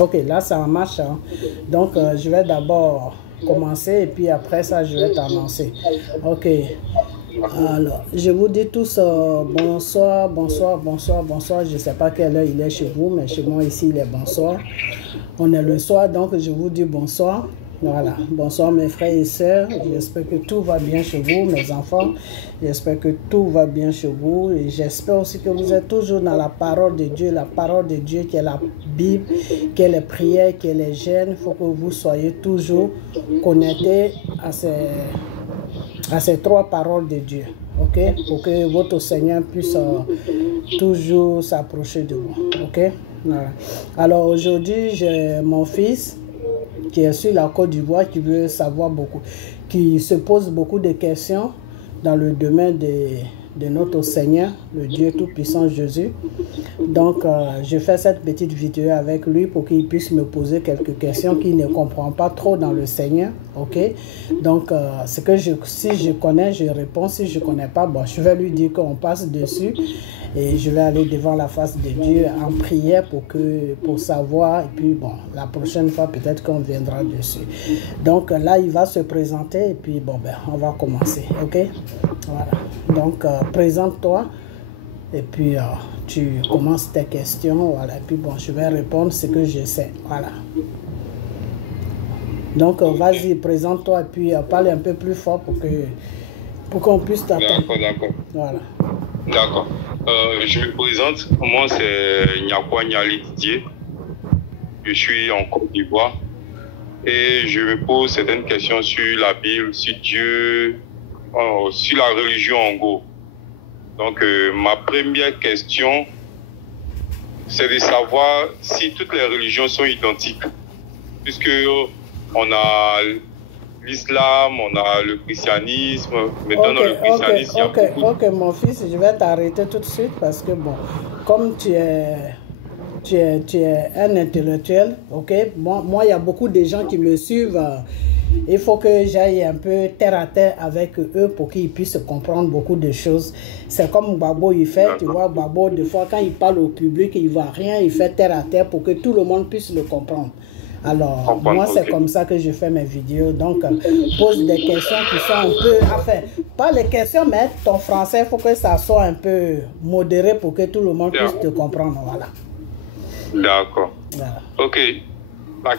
Ok, là ça marche. Hein. Donc je vais d'abord commencer et puis après ça je vais t'annoncer. Ok. Alors, je vous dis tous bonsoir, bonsoir, bonsoir, bonsoir. Je ne sais pas quelle heure il est chez vous, mais chez moi ici il est bonsoir. On est le soir, donc je vous dis bonsoir. Voilà, bonsoir mes frères et sœurs. J'espère que tout va bien chez vous, mes enfants. J'espère que tout va bien chez vous. Et j'espère aussi que vous êtes toujours dans la parole de Dieu. La parole de Dieu qui est la Bible, qui est les prières, qui est les jeûnes. Il faut que vous soyez toujours connectés à ces trois paroles de Dieu. Ok? Pour que votre Seigneur puisse toujours s'approcher de vous. Ok? Voilà. Alors aujourd'hui, j'ai mon fils qui est sur la Côte d'Ivoire, qui veut savoir beaucoup, qui se pose beaucoup de questions dans le domaine de notre Seigneur, le Dieu Tout-Puissant Jésus. Donc, je fais cette petite vidéo avec lui pour qu'il puisse me poser quelques questions qu'il ne comprend pas trop dans le Seigneur. Ok? Donc, si je connais, je réponds. Si je ne connais pas, bon, je vais lui dire qu'on passe dessus et je vais aller devant la face de Dieu en prière pour savoir. Et puis, bon, la prochaine fois, peut-être qu'on viendra dessus. Donc, là, il va se présenter et puis, bon, ben, on va commencer. Ok? Voilà. Donc, présente-toi et puis tu commences tes questions. Voilà. Et puis, bon, je vais répondre ce que je sais. Voilà. Donc, vas-y, présente-toi et puis parle un peu plus fort pour qu'on puisse t'attendre. D'accord, d'accord. Voilà. D'accord. Je me présente. Moi, c'est Nyakwa Nyali Didier. Je suis en Côte d'Ivoire. Et je me pose certaines questions sur la Bible, sur Dieu, sur la religion en gros. Donc, ma première question, c'est de savoir si toutes les religions sont identiques. Puisque on a l'islam, on a le christianisme. Maintenant, dans le christianisme, il y a beaucoup... Ok, mon fils, je vais t'arrêter tout de suite parce que, bon, comme tu es un intellectuel, ok? Moi, il y a beaucoup de gens qui me suivent. Il faut que j'aille un peu terre à terre avec eux pour qu'ils puissent comprendre beaucoup de choses. C'est comme Babo, il fait, tu vois, Babo, des fois, quand il parle au public, il ne voit rien, il fait terre à terre pour que tout le monde puisse le comprendre. Alors, moi, c'est comme ça que je fais mes vidéos. Donc, pose des questions qui sont un peu... Enfin, pas les questions, mais ton français, il faut que ça soit un peu modéré pour que tout le monde puisse te comprendre. Voilà. D'accord. Voilà. Ok. La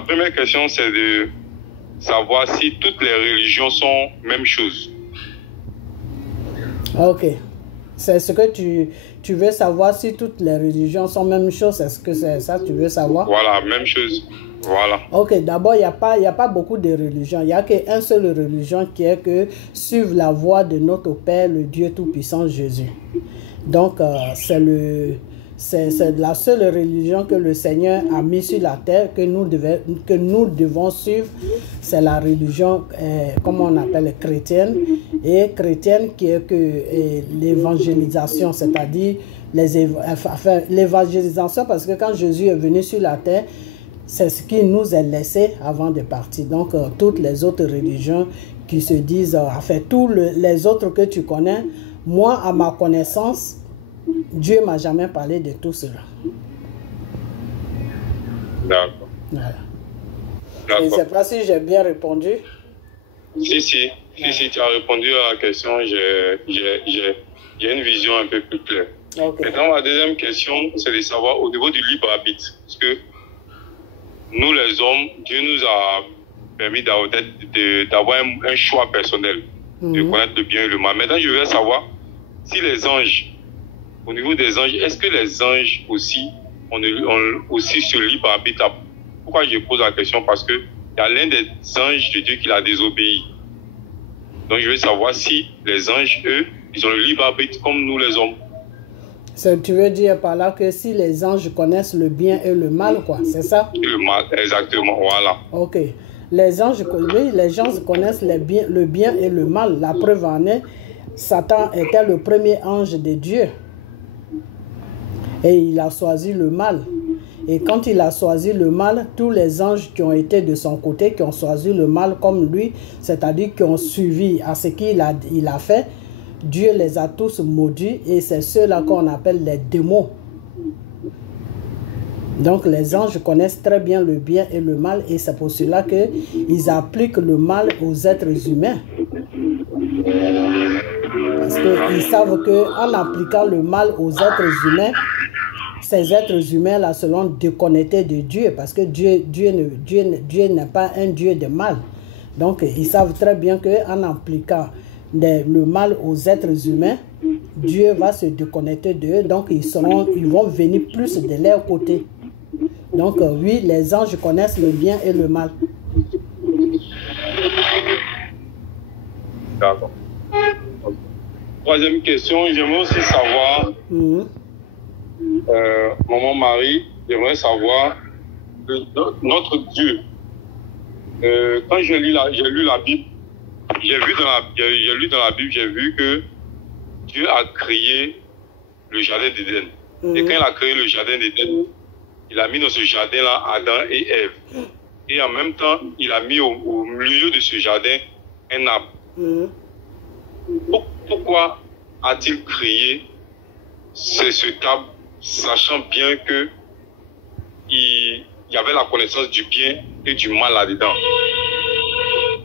première question, c'est de savoir si toutes les religions sont même chose. Ok. C'est ce que tu veux savoir si toutes les religions sont même chose. Est-ce que c'est ça que tu veux savoir? Voilà, même chose. Voilà. Ok, d'abord, il n'y a pas beaucoup de religions. Il n'y a qu'une seule religion qui est que suivre la voie de notre Père, le Dieu Tout-Puissant Jésus. Donc, c'est la seule religion que le Seigneur a mis sur la terre, que nous devons suivre. C'est la religion, comment on appelle, chrétienne. Et chrétienne qui est que l'évangélisation, c'est-à-dire l'évangélisation, parce que quand Jésus est venu sur la terre, c'est ce qui nous est laissé avant de partir. Donc, toutes les autres religions qui se disent, tous les autres que tu connais, moi, à ma connaissance, Dieu ne m'a jamais parlé de tout cela. D'accord. Voilà. Je ne sais pas si j'ai bien répondu. Si, tu as répondu à la question, j'ai une vision un peu plus claire. Okay. Maintenant, ma deuxième question, c'est de savoir au niveau du libre arbitre. Parce que nous, les hommes, Dieu nous a permis d'avoir un choix personnel, de connaître le bien et le mal. Maintenant, je veux savoir si les anges, au niveau des anges, est-ce que les anges aussi ont aussi ce libre arbitre? Pourquoi je pose la question? Parce qu'il y a l'un des anges de Dieu qui l'a désobéi. Donc je veux savoir si les anges, eux, ils ont le libre arbitre comme nous les hommes. Tu veux dire par là que si les anges connaissent le bien et le mal, quoi, c'est ça? Le mal, exactement, voilà. Ok. Les anges connaissent le bien et le mal. La preuve en est, Satan était le premier ange de Dieu. Et il a choisi le mal. Et quand il a choisi le mal, tous les anges qui ont été de son côté, qui ont choisi le mal comme lui, c'est-à-dire qui ont suivi à ce qu'il a fait, Dieu les a tous maudits et c'est ceux-là qu'on appelle les démons. Donc les anges connaissent très bien le bien et le mal et c'est pour cela qu'ils appliquent le mal aux êtres humains. Parce qu'ils savent qu'en appliquant le mal aux êtres humains, ces êtres humains-là seront déconnectés de Dieu parce que Dieu n'est pas un Dieu de mal. Donc ils savent très bien qu'en appliquant le mal aux êtres humains, Dieu va se déconnecter d'eux, donc ils vont venir plus de leur côté. Donc oui, les anges connaissent le bien et le mal. D'accord. Troisième question, j'aimerais aussi savoir, maman Marie, j'aimerais savoir notre Dieu. Quand j'ai lu la Bible, j'ai lu dans la Bible, j'ai vu que Dieu a créé le jardin d'Éden. Et quand il a créé le jardin d'Éden, il a mis dans ce jardin-là Adam et Ève. Et en même temps, il a mis au milieu de ce jardin un arbre. Pourquoi a-t-il créé cet arbre, sachant bien que il y avait la connaissance du bien et du mal là-dedans?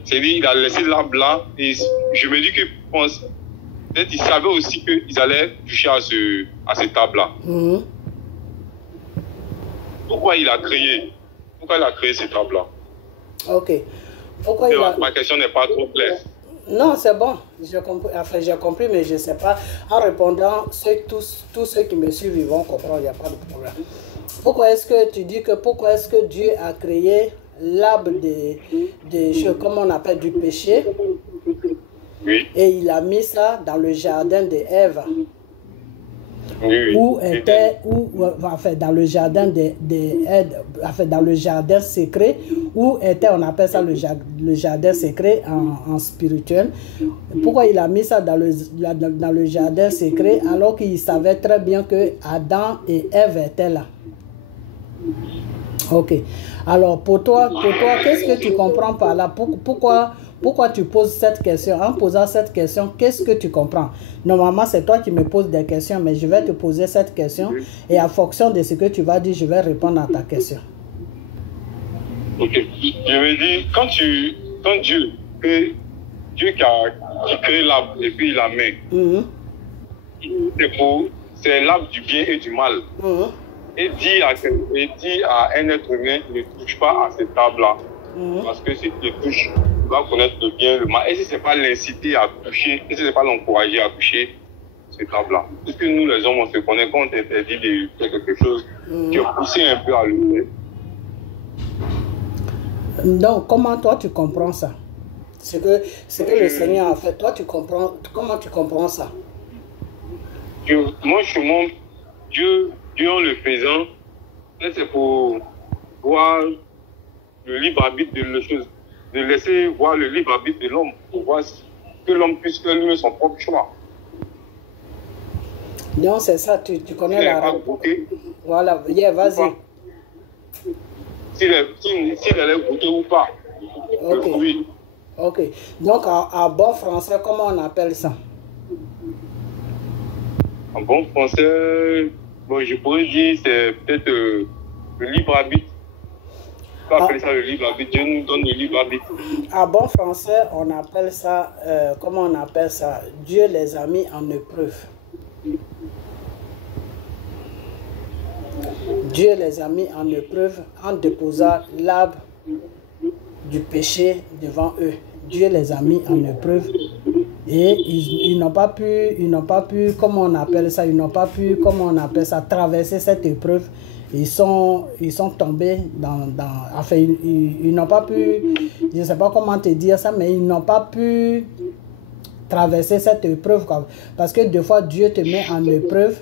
C'est-à-dire, il a laissé l'arbre là, et je me dis que peut-être il savait aussi qu'ils allaient toucher à cet arbre-là. Pourquoi il a créé cet arbre-là? Ok. Ma question n'est pas trop claire. Non, c'est bon. J'ai compris. Enfin, j'ai compris, mais je ne sais pas. En répondant, tous ceux qui me suivent, ils vont comprendre, il n'y a pas de problème. Pourquoi est-ce que tu dis pourquoi est-ce que Dieu a créé l'arbre comment on appelle, du péché? Oui. Et il a mis ça dans le jardin d'Ève. Oui. Dans le jardin dans le jardin secret, où était, on appelle ça le jardin secret en spirituel. Pourquoi il a mis ça dans le jardin secret alors qu'il savait très bien que Adam et Ève étaient là? Ok. Alors pour toi, qu'est-ce que tu comprends par là? Pourquoi tu poses cette question? En posant cette question, qu'est-ce que tu comprends? Normalement, c'est toi qui me poses des questions, mais je vais te poser cette question et en fonction de ce que tu vas dire, je vais répondre à ta question. Ok. Je veux dire, quand Dieu qui crée l'arbre et puis il la met, c'est l'arbre du bien et du mal. Et dit à un être humain, ne touche pas à cet arbre-là. Parce que si tu touches, tu vas connaître le bien et le mal. Et si ce n'est pas l'inciter à toucher, et si ce n'est pas l'encourager à toucher cet arbre-là. Puisque nous, les hommes, on se connaît quand on t'interdit de faire quelque chose, tu es poussé un peu à le faire. Donc, comment toi tu comprends ça? Ce que le Seigneur a fait, toi tu comprends, comment tu comprends ça? Moi, je montre Dieu en le faisant, c'est pour voir le libre arbitre de choses, de laisser voir le libre arbitre de l'homme, pour voir que l'homme puisse faire lui son propre choix. Non, c'est ça, tu connais la réponse. Voilà, vas-y. S'il allait goûter ou pas. Ok. Oui. Ok. Donc, en bon français, comment on appelle ça? En bon français, je pourrais dire c'est peut-être le libre arbitre. On peut appeler ça le libre arbitre. Dieu nous donne le libre arbitre. En bon français, on appelle ça, comment on appelle ça? Dieu les a mis en épreuve. Dieu les a mis en épreuve en déposant l'arbre du péché devant eux. Dieu les a mis en épreuve et ils n'ont pas pu, comment on appelle ça, traverser cette épreuve. Ils sont tombés enfin, ils n'ont pas pu, je ne sais pas comment te dire ça, mais ils n'ont pas pu traverser cette épreuve. Parce que des fois, Dieu te met en épreuve.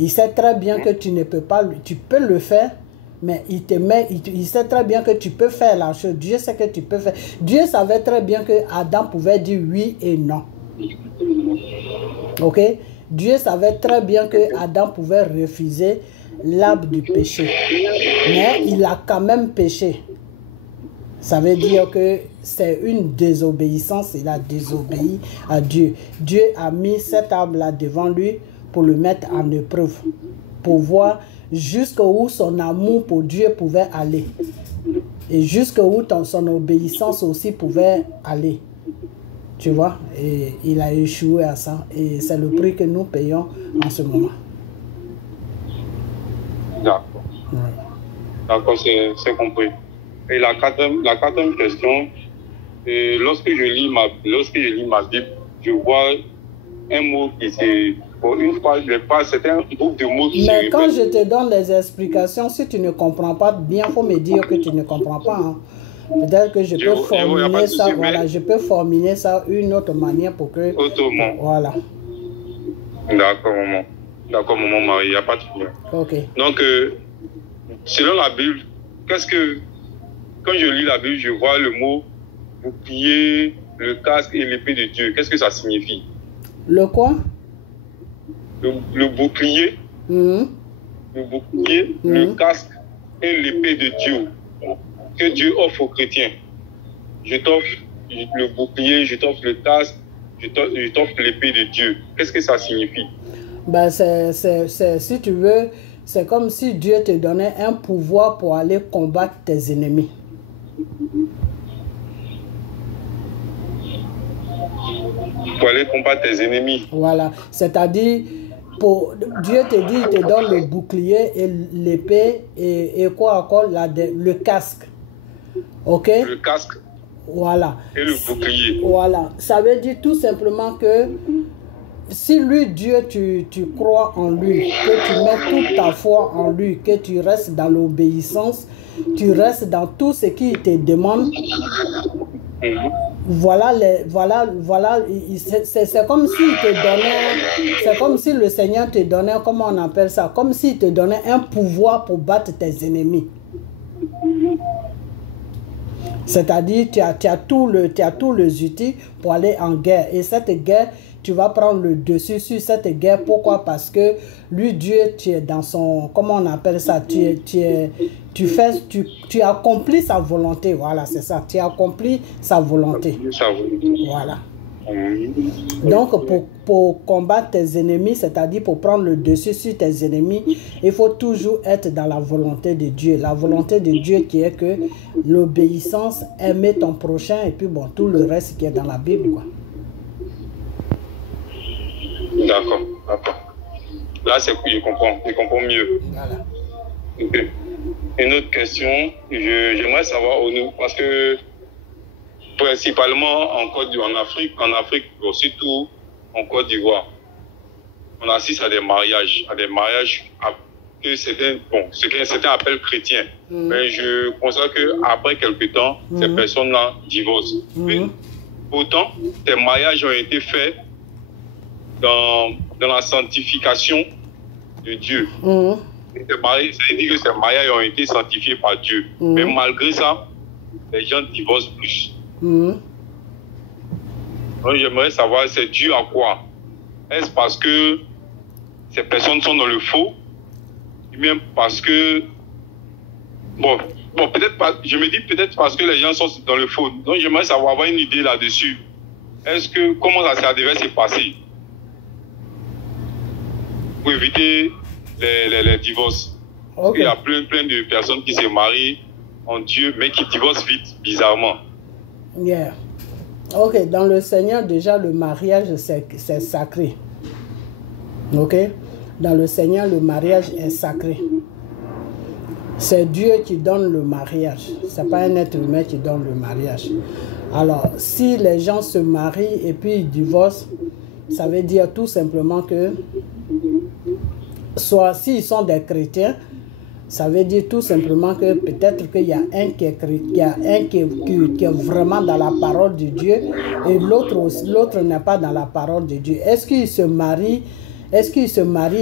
Il sait très bien que tu ne peux pas, tu peux le faire, mais il sait très bien que tu peux faire la chose. Dieu sait que tu peux faire. Dieu savait très bien que Adam pouvait dire oui et non. Ok? Dieu savait très bien que Adam pouvait refuser l'arbre du péché. Mais il a quand même péché. Ça veut dire que c'est une désobéissance. Il a désobéi à Dieu. Dieu a mis cet arbre-là devant lui pour le mettre en épreuve, pour voir jusqu'où son amour pour Dieu pouvait aller. Et jusqu'où son obéissance aussi pouvait aller. Tu vois, et il a échoué à ça. Et c'est le prix que nous payons en ce moment. D'accord. Ouais. D'accord, c'est compris. Et la quatrième question, lorsque je lis ma Bible, je vois un mot qui c'est... Pour une fois, c'est un groupe de mots qui Mais quand je te donne les explications, si tu ne comprends pas bien, il faut me dire que tu ne comprends pas. Hein. Peut-être que je peux formuler ça, voilà, je peux formuler ça une autre manière pour que... Autrement. Voilà. D'accord, maman. D'accord, maman Marie, il n'y a pas de problème. Ok. Donc, selon la Bible, quand je lis la Bible, je vois le mot bouclier, le casque et l'épée de Dieu. Qu'est-ce que ça signifie? Le quoi? Le bouclier, le casque et l'épée de Dieu que Dieu offre aux chrétiens. Je t'offre le bouclier, je t'offre le casque, je t'offre l'épée de Dieu. Qu'est-ce que ça signifie? Ben si tu veux, c'est comme si Dieu te donnait un pouvoir pour aller combattre tes ennemis. Pour aller combattre tes ennemis. Voilà, c'est-à-dire, Dieu te dit, il te donne le bouclier et l'épée et quoi encore, le casque. Ok? Le casque. Voilà. Et le bouclier. Voilà. Ça veut dire tout simplement que si lui, Dieu, tu crois en lui, que tu mets toute ta foi en lui, que tu restes dans l'obéissance, tu restes dans tout ce qu'il te demande. Voilà, c'est comme s'il te donnait, c'est comme si le Seigneur te donnait, comment on appelle ça, comme s'il te donnait un pouvoir pour battre tes ennemis. C'est-à-dire, tu as tous les outils pour aller en guerre. Et cette guerre, tu vas prendre le dessus sur cette guerre. Pourquoi? Parce que lui, Dieu, tu es dans son... Comment on appelle ça? Tu accomplis sa volonté. Voilà, c'est ça. Tu accomplis sa volonté. Voilà. Donc, pour combattre tes ennemis, c'est-à-dire pour prendre le dessus sur tes ennemis, il faut toujours être dans la volonté de Dieu. La volonté de Dieu qui est que l'obéissance, aimer ton prochain et puis bon, tout le reste qui est dans la Bible, quoi. D'accord, d'accord. Là, c'est cool, je comprends mieux. Voilà. Okay. Une autre question, j'aimerais savoir, parce que principalement en Afrique, surtout en Côte d'Ivoire, on assiste à des mariages que certains appellent chrétiens. Mais je constate qu'après quelques temps, ces personnes-là divorcent. Pourtant, ces mariages ont été faits dans la sanctification de Dieu. Ça veut dire que ces mariages ont été sanctifiés par Dieu. Mais malgré ça, les gens divorcent plus. Donc j'aimerais savoir, c'est dû à quoi? Est-ce parce que ces personnes sont dans le faux? Ou bien parce que... Bon, peut-être pas, je me dis peut-être parce que les gens sont dans le faux. Donc j'aimerais savoir, avoir une idée là-dessus. Comment ça devait se passer? Pour éviter les divorces. Okay. Il y a plein de personnes qui se marient en Dieu, mais qui divorcent vite, bizarrement. Yeah. Ok, dans le Seigneur, déjà, le mariage, c'est sacré. Ok? Dans le Seigneur, le mariage est sacré. C'est Dieu qui donne le mariage. Ce n'est pas un être humain qui donne le mariage. Alors, si les gens se marient et puis ils divorcent, ça veut dire tout simplement que, soit s'ils sont des chrétiens, ça veut dire tout simplement que peut-être qu'il y a un qui est vraiment dans la parole de Dieu et l'autre n'est pas dans la parole de Dieu. Est-ce qu'ils se marient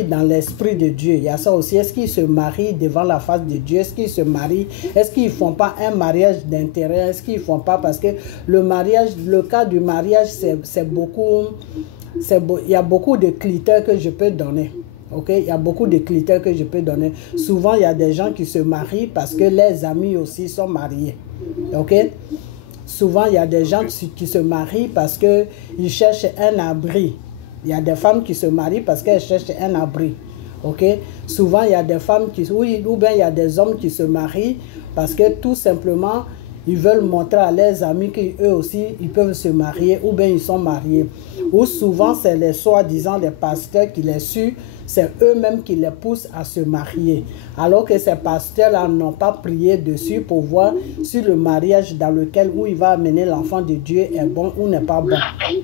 dans l'esprit de Dieu? Il y a ça aussi. Est-ce qu'ils se marient devant la face de Dieu? Est-ce qu'ils se marient? Est-ce qu'ils ne font pas un mariage d'intérêt? Est-ce qu'ils ne font pas? Parce que le cas du mariage, c'est beaucoup... Il y a beaucoup de critères que je peux donner. Okay? Il y a beaucoup de critères que je peux donner. Souvent, il y a des gens qui se marient parce que leurs amis aussi sont mariés. Okay? Souvent, il y a des gens qui se marient parce qu'ils cherchent un abri. Il y a des femmes qui se marient parce qu'elles cherchent un abri. Ok? Souvent, il y a des femmes qui, oui, ou bien il y a des hommes qui se marient parce que tout simplement, ils veulent montrer à leurs amis qu'eux aussi, ils peuvent se marier ou bien ils sont mariés. Ou souvent, c'est les soi-disant les pasteurs qui les suent, c'est eux-mêmes qui les poussent à se marier. Alors que ces pasteurs-là n'ont pas prié dessus pour voir si le mariage dans lequel où il va amener l'enfant de Dieu est bon ou n'est pas bon.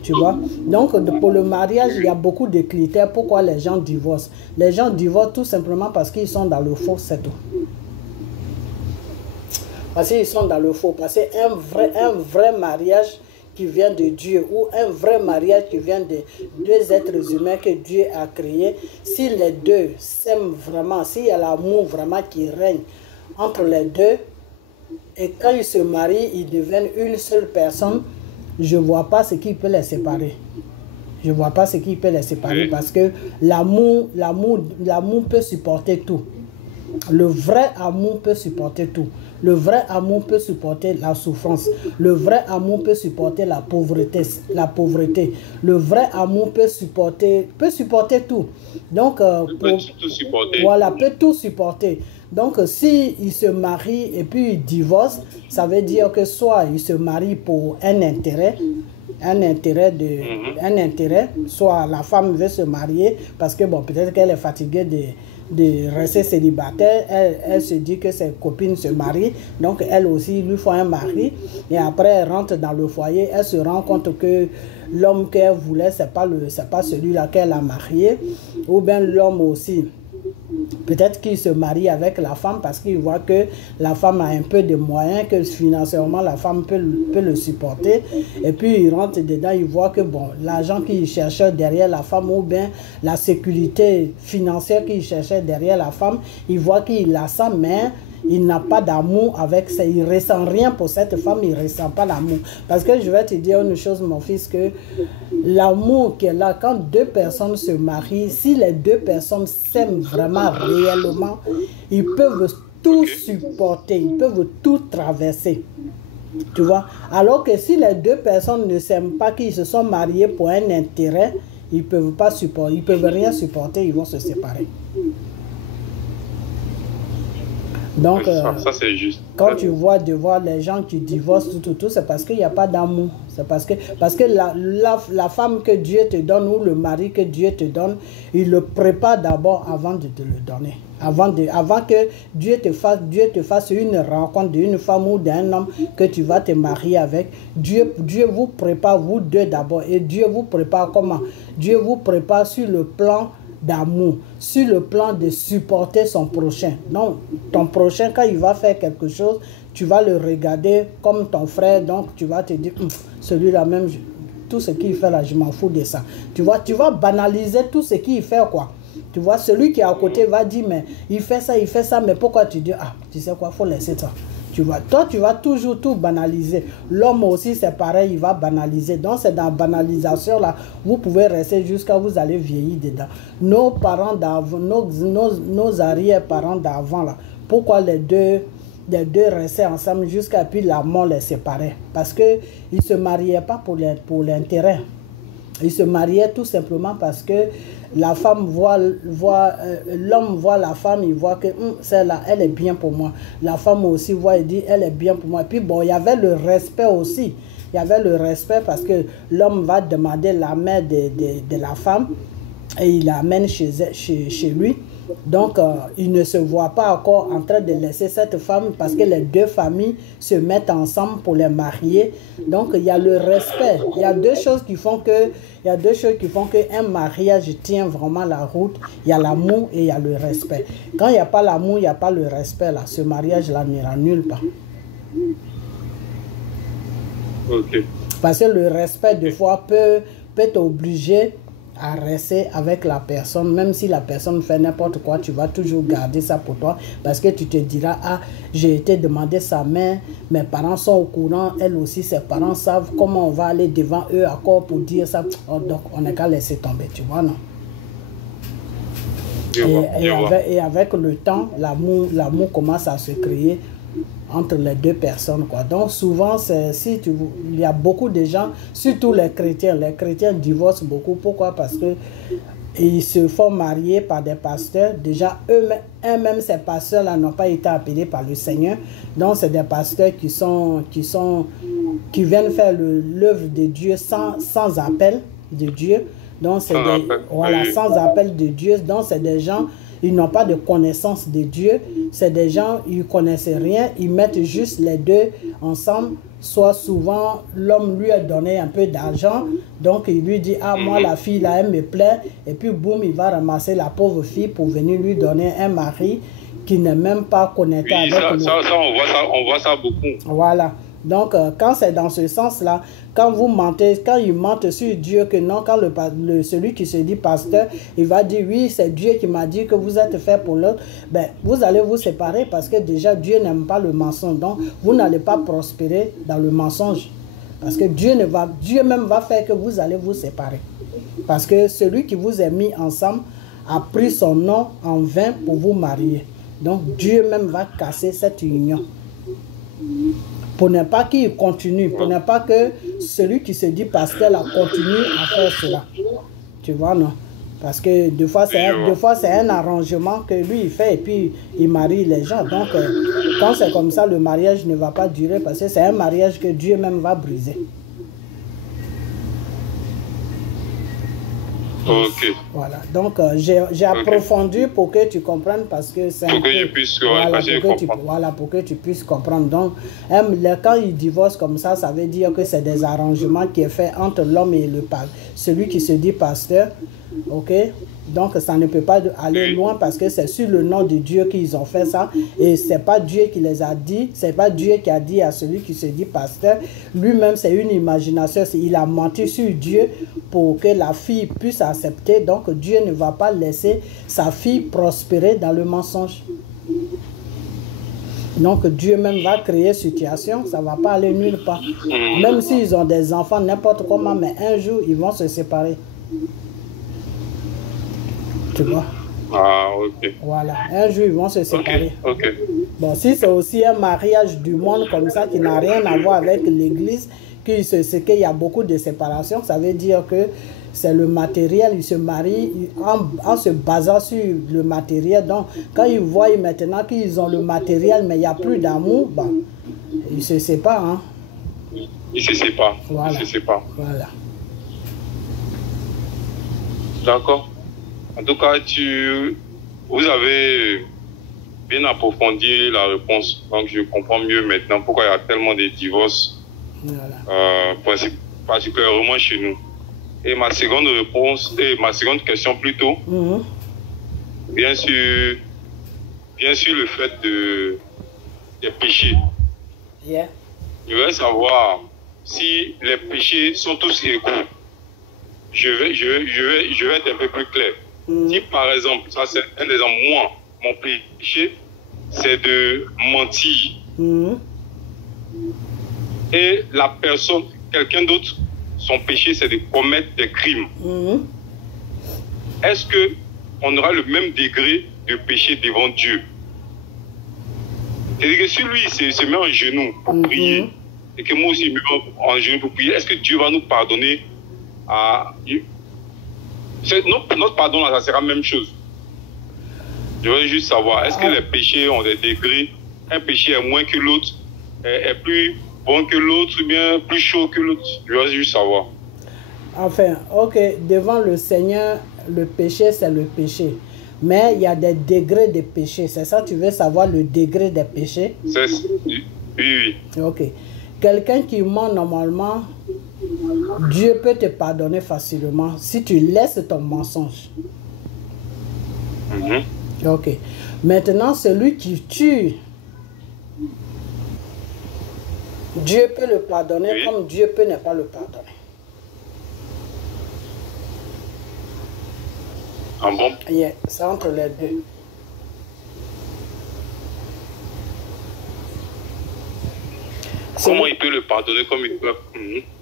Tu vois? Donc, pour le mariage, il y a beaucoup de critères pourquoi les gens divorcent. Les gens divorcent tout simplement parce qu'ils sont dans le faux, c'est tout. Parce qu'ils sont dans le faux. Parce qu'un vrai mariage qui vient de Dieu ou un vrai mariage qui vient de deux êtres humains que Dieu a créés, si les deux s'aiment vraiment, s'il y a l'amour vraiment qui règne entre les deux, et quand ils se marient, ils deviennent une seule personne, je ne vois pas ce qui peut les séparer. Je ne vois pas ce qui peut les séparer parce que l'amour peut supporter tout. Le vrai amour peut supporter tout. Le vrai amour peut supporter la souffrance. Le vrai amour peut supporter la pauvreté. Le vrai amour peut supporter tout. Donc, peut tout supporter. Voilà, peut tout supporter. Donc, s'ils se marient et puis ils divorcent, ça veut dire que soit ils se marient pour un intérêt, soit la femme veut se marier parce que, bon, peut-être qu'elle est fatiguée de rester célibataire, elle se dit que ses copines se marient, donc elle aussi lui faut un mari, et après elle rentre dans le foyer, elle se rend compte que l'homme qu'elle voulait, c'est pas celui-là qu'elle a marié, ou bien l'homme aussi, peut-être qu'il se marie avec la femme parce qu'il voit que la femme a un peu de moyens, que financièrement la femme peut le supporter. Et puis il rentre dedans, il voit que bon, l'argent qu'il cherchait derrière la femme ou bien la sécurité financière qu'il cherchait derrière la femme, il voit qu'il a ça, mais il n'a pas d'amour avec ça, il ne ressent rien pour cette femme, il ne ressent pas l'amour. Parce que je vais te dire une chose, mon fils, que l'amour qui est là, quand deux personnes se marient, si les deux personnes s'aiment vraiment réellement, ils peuvent tout supporter, ils peuvent tout traverser. Tu vois? Alors que si les deux personnes ne s'aiment pas, qu'ils se sont mariés pour un intérêt, ils ne peuvent pas supporter, ils ne peuvent rien supporter, ils vont se séparer. Donc, ça c'est juste. Quand tu vois les gens qui divorcent, tout, c'est parce qu'il n'y a pas d'amour. C'est parce que la femme que Dieu te donne ou le mari que Dieu te donne, il le prépare d'abord avant de te le donner. Avant que Dieu te fasse une rencontre d'une femme ou d'un homme que tu vas te marier avec, Dieu vous prépare vous deux d'abord. Et Dieu vous prépare comment? Dieu vous prépare sur le plan d'amour, sur le plan de supporter son prochain. Donc, ton prochain, quand il va faire quelque chose, tu vas le regarder comme ton frère, donc tu vas te dire, celui-là même, tout ce qu'il fait là, je m'en fous de ça. Tu vas banaliser tout ce qu'il fait, quoi. Tu vois, celui qui est à côté va dire, mais il fait ça, mais pourquoi tu dis, tu sais quoi, il faut laisser ça. Tu vois, toi, tu vas toujours tout banaliser. L'homme aussi, c'est pareil, il va banaliser. Donc, c'est dans la banalisation, là, vous pouvez rester jusqu'à vous allez vieillir dedans. Nos parents d'avant, nos arrière-parents d'avant, là, pourquoi les deux restaient ensemble jusqu'à puis la mort les séparait? Parce qu'ils ne se mariaient pas pour l'intérêt. Ils se mariaient tout simplement parce que la femme l'homme voit la femme, il voit que celle-là, elle est bien pour moi. La femme aussi voit et dit, elle est bien pour moi. Et puis bon, il y avait le respect aussi. Il y avait le respect parce que l'homme va demander la main de la femme et il l'amène chez lui. Donc, il ne se voit pas encore en train de laisser cette femme parce que les deux familles se mettent ensemble pour les marier. Donc, il y a le respect. Il y a deux choses qui font qu'un mariage tient vraiment la route. Il y a l'amour et il y a le respect. Quand il n'y a pas l'amour, il n'y a pas le respect, là, ce mariage-là n'ira nulle part. Okay. Parce que le respect, des fois, peut t'obliger à rester avec la personne, même si la personne fait n'importe quoi, tu vas toujours garder ça pour toi, parce que tu te diras, j'ai été demander sa main, mes parents sont au courant, elle aussi, ses parents savent, comment on va aller devant eux encore pour dire ça, donc on n'est qu'à laisser tomber, tu vois, non? Et avec le temps, l'amour commence à se créer entre les deux personnes, quoi. Donc souvent, il y a beaucoup de gens, surtout les chrétiens divorcent beaucoup. Pourquoi? Parce que et ils se font marier par des pasteurs. Déjà, eux-mêmes, ces pasteurs-là n'ont pas été appelés par le Seigneur. Donc, c'est des pasteurs qui viennent faire l'œuvre de Dieu sans appel de Dieu. Donc, c'est sans appel de Dieu. Donc, c'est des gens, ils n'ont pas de connaissance de Dieu. C'est des gens, ils ne connaissent rien. Ils mettent juste les deux ensemble. Soit souvent, l'homme lui a donné un peu d'argent. Donc, il lui dit, ah, moi, la fille, là, elle me plaît. Et puis, boum, il va ramasser la pauvre fille pour venir lui donner un mari qui n'est même pas connecté avec lui. On voit ça beaucoup. Voilà. Donc, quand c'est dans ce sens-là, quand vous mentez, quand ils mentent sur Dieu, que non, quand celui qui se dit pasteur, il va dire, oui, c'est Dieu qui m'a dit que vous êtes fait pour l'autre, ben, vous allez vous séparer parce que déjà, Dieu n'aime pas le mensonge. Donc, vous n'allez pas prospérer dans le mensonge. Parce que Dieu même va faire que vous allez vous séparer. Parce que celui qui vous a mis ensemble a pris son nom en vain pour vous marier. Donc, Dieu même va casser cette union. Pour ne pas qu'il continue, pour ne pas que celui qui se dit pasteur là continue à faire cela. Tu vois, non? Parce que deux fois, c'est un arrangement que lui, il fait et puis il marie les gens. Donc, quand c'est comme ça, le mariage ne va pas durer parce que c'est un mariage que Dieu même va briser. Ok. Voilà, donc j'ai approfondi pour que tu comprennes parce que c'est pour que je puisse comprendre. Pour que tu puisses comprendre. Donc, quand ils divorcent comme ça veut dire que c'est des arrangements qui est fait entre l'homme et celui qui se dit pasteur. Ok, donc ça ne peut pas aller loin parce que c'est sur le nom de Dieu qu'ils ont fait ça et c'est pas Dieu qui les a dit, c'est pas Dieu qui a dit à celui qui se dit pasteur. Lui-même c'est une imagination, il a menti sur Dieu pour que la fille puisse accepter. Donc Dieu ne va pas laisser sa fille prospérer dans le mensonge. Donc Dieu même va créer situation, ça va pas aller nulle part. Même s'ils ont des enfants n'importe comment, mais un jour ils vont se séparer. Tu vois? Ah, ok. Voilà, un jour ils vont se séparer. Ok. Bon, si c'est aussi un mariage du monde comme ça qui n'a rien à voir avec l'église, qu'il y a beaucoup de séparation, ça veut dire que c'est le matériel, ils se marient en se basant sur le matériel. Donc, quand ils voient maintenant qu'ils ont le matériel, mais il n'y a plus d'amour, bah, ils se séparent. Hein? Ils se séparent. Voilà. Ils se séparent. Voilà. D'accord. En tout cas, vous avez bien approfondi la réponse. Donc, je comprends mieux maintenant pourquoi il y a tellement de divorces, voilà. Particulièrement chez nous. Et ma seconde réponse, et ma seconde question plutôt, bien sûr le fait des péchés. Yeah. Je veux savoir si les péchés sont tous égaux. Je vais être un peu plus clair. Si par exemple, ça c'est un exemple, moi, mon péché, c'est de mentir. Et la personne, quelqu'un d'autre, son péché, c'est de commettre des crimes. Est-ce qu'on aura le même degré de péché devant Dieu? C'est-à-dire que si lui se met en genoux pour prier, et que moi aussi je me mets en genoux pour prier, est-ce que Dieu va nous pardonner notre pardon, là, ça sera la même chose. Je veux juste savoir, est-ce que les péchés ont des degrés? Un péché est moins que l'autre, est plus bon que l'autre, ou bien plus chaud que l'autre? Je veux juste savoir. Enfin, ok, devant le Seigneur, le péché, c'est le péché. Mais il y a des degrés de péché. C'est ça, tu veux savoir le degré des péchés? Oui. Ok. Quelqu'un qui ment normalement, Dieu peut te pardonner facilement si tu laisses ton mensonge. Ok. Maintenant, celui qui tue, Dieu peut le pardonner comme Dieu peut ne pas le pardonner. Ah bon? Yeah, c'est entre les deux. Comment il peut le pardonner comme il peut?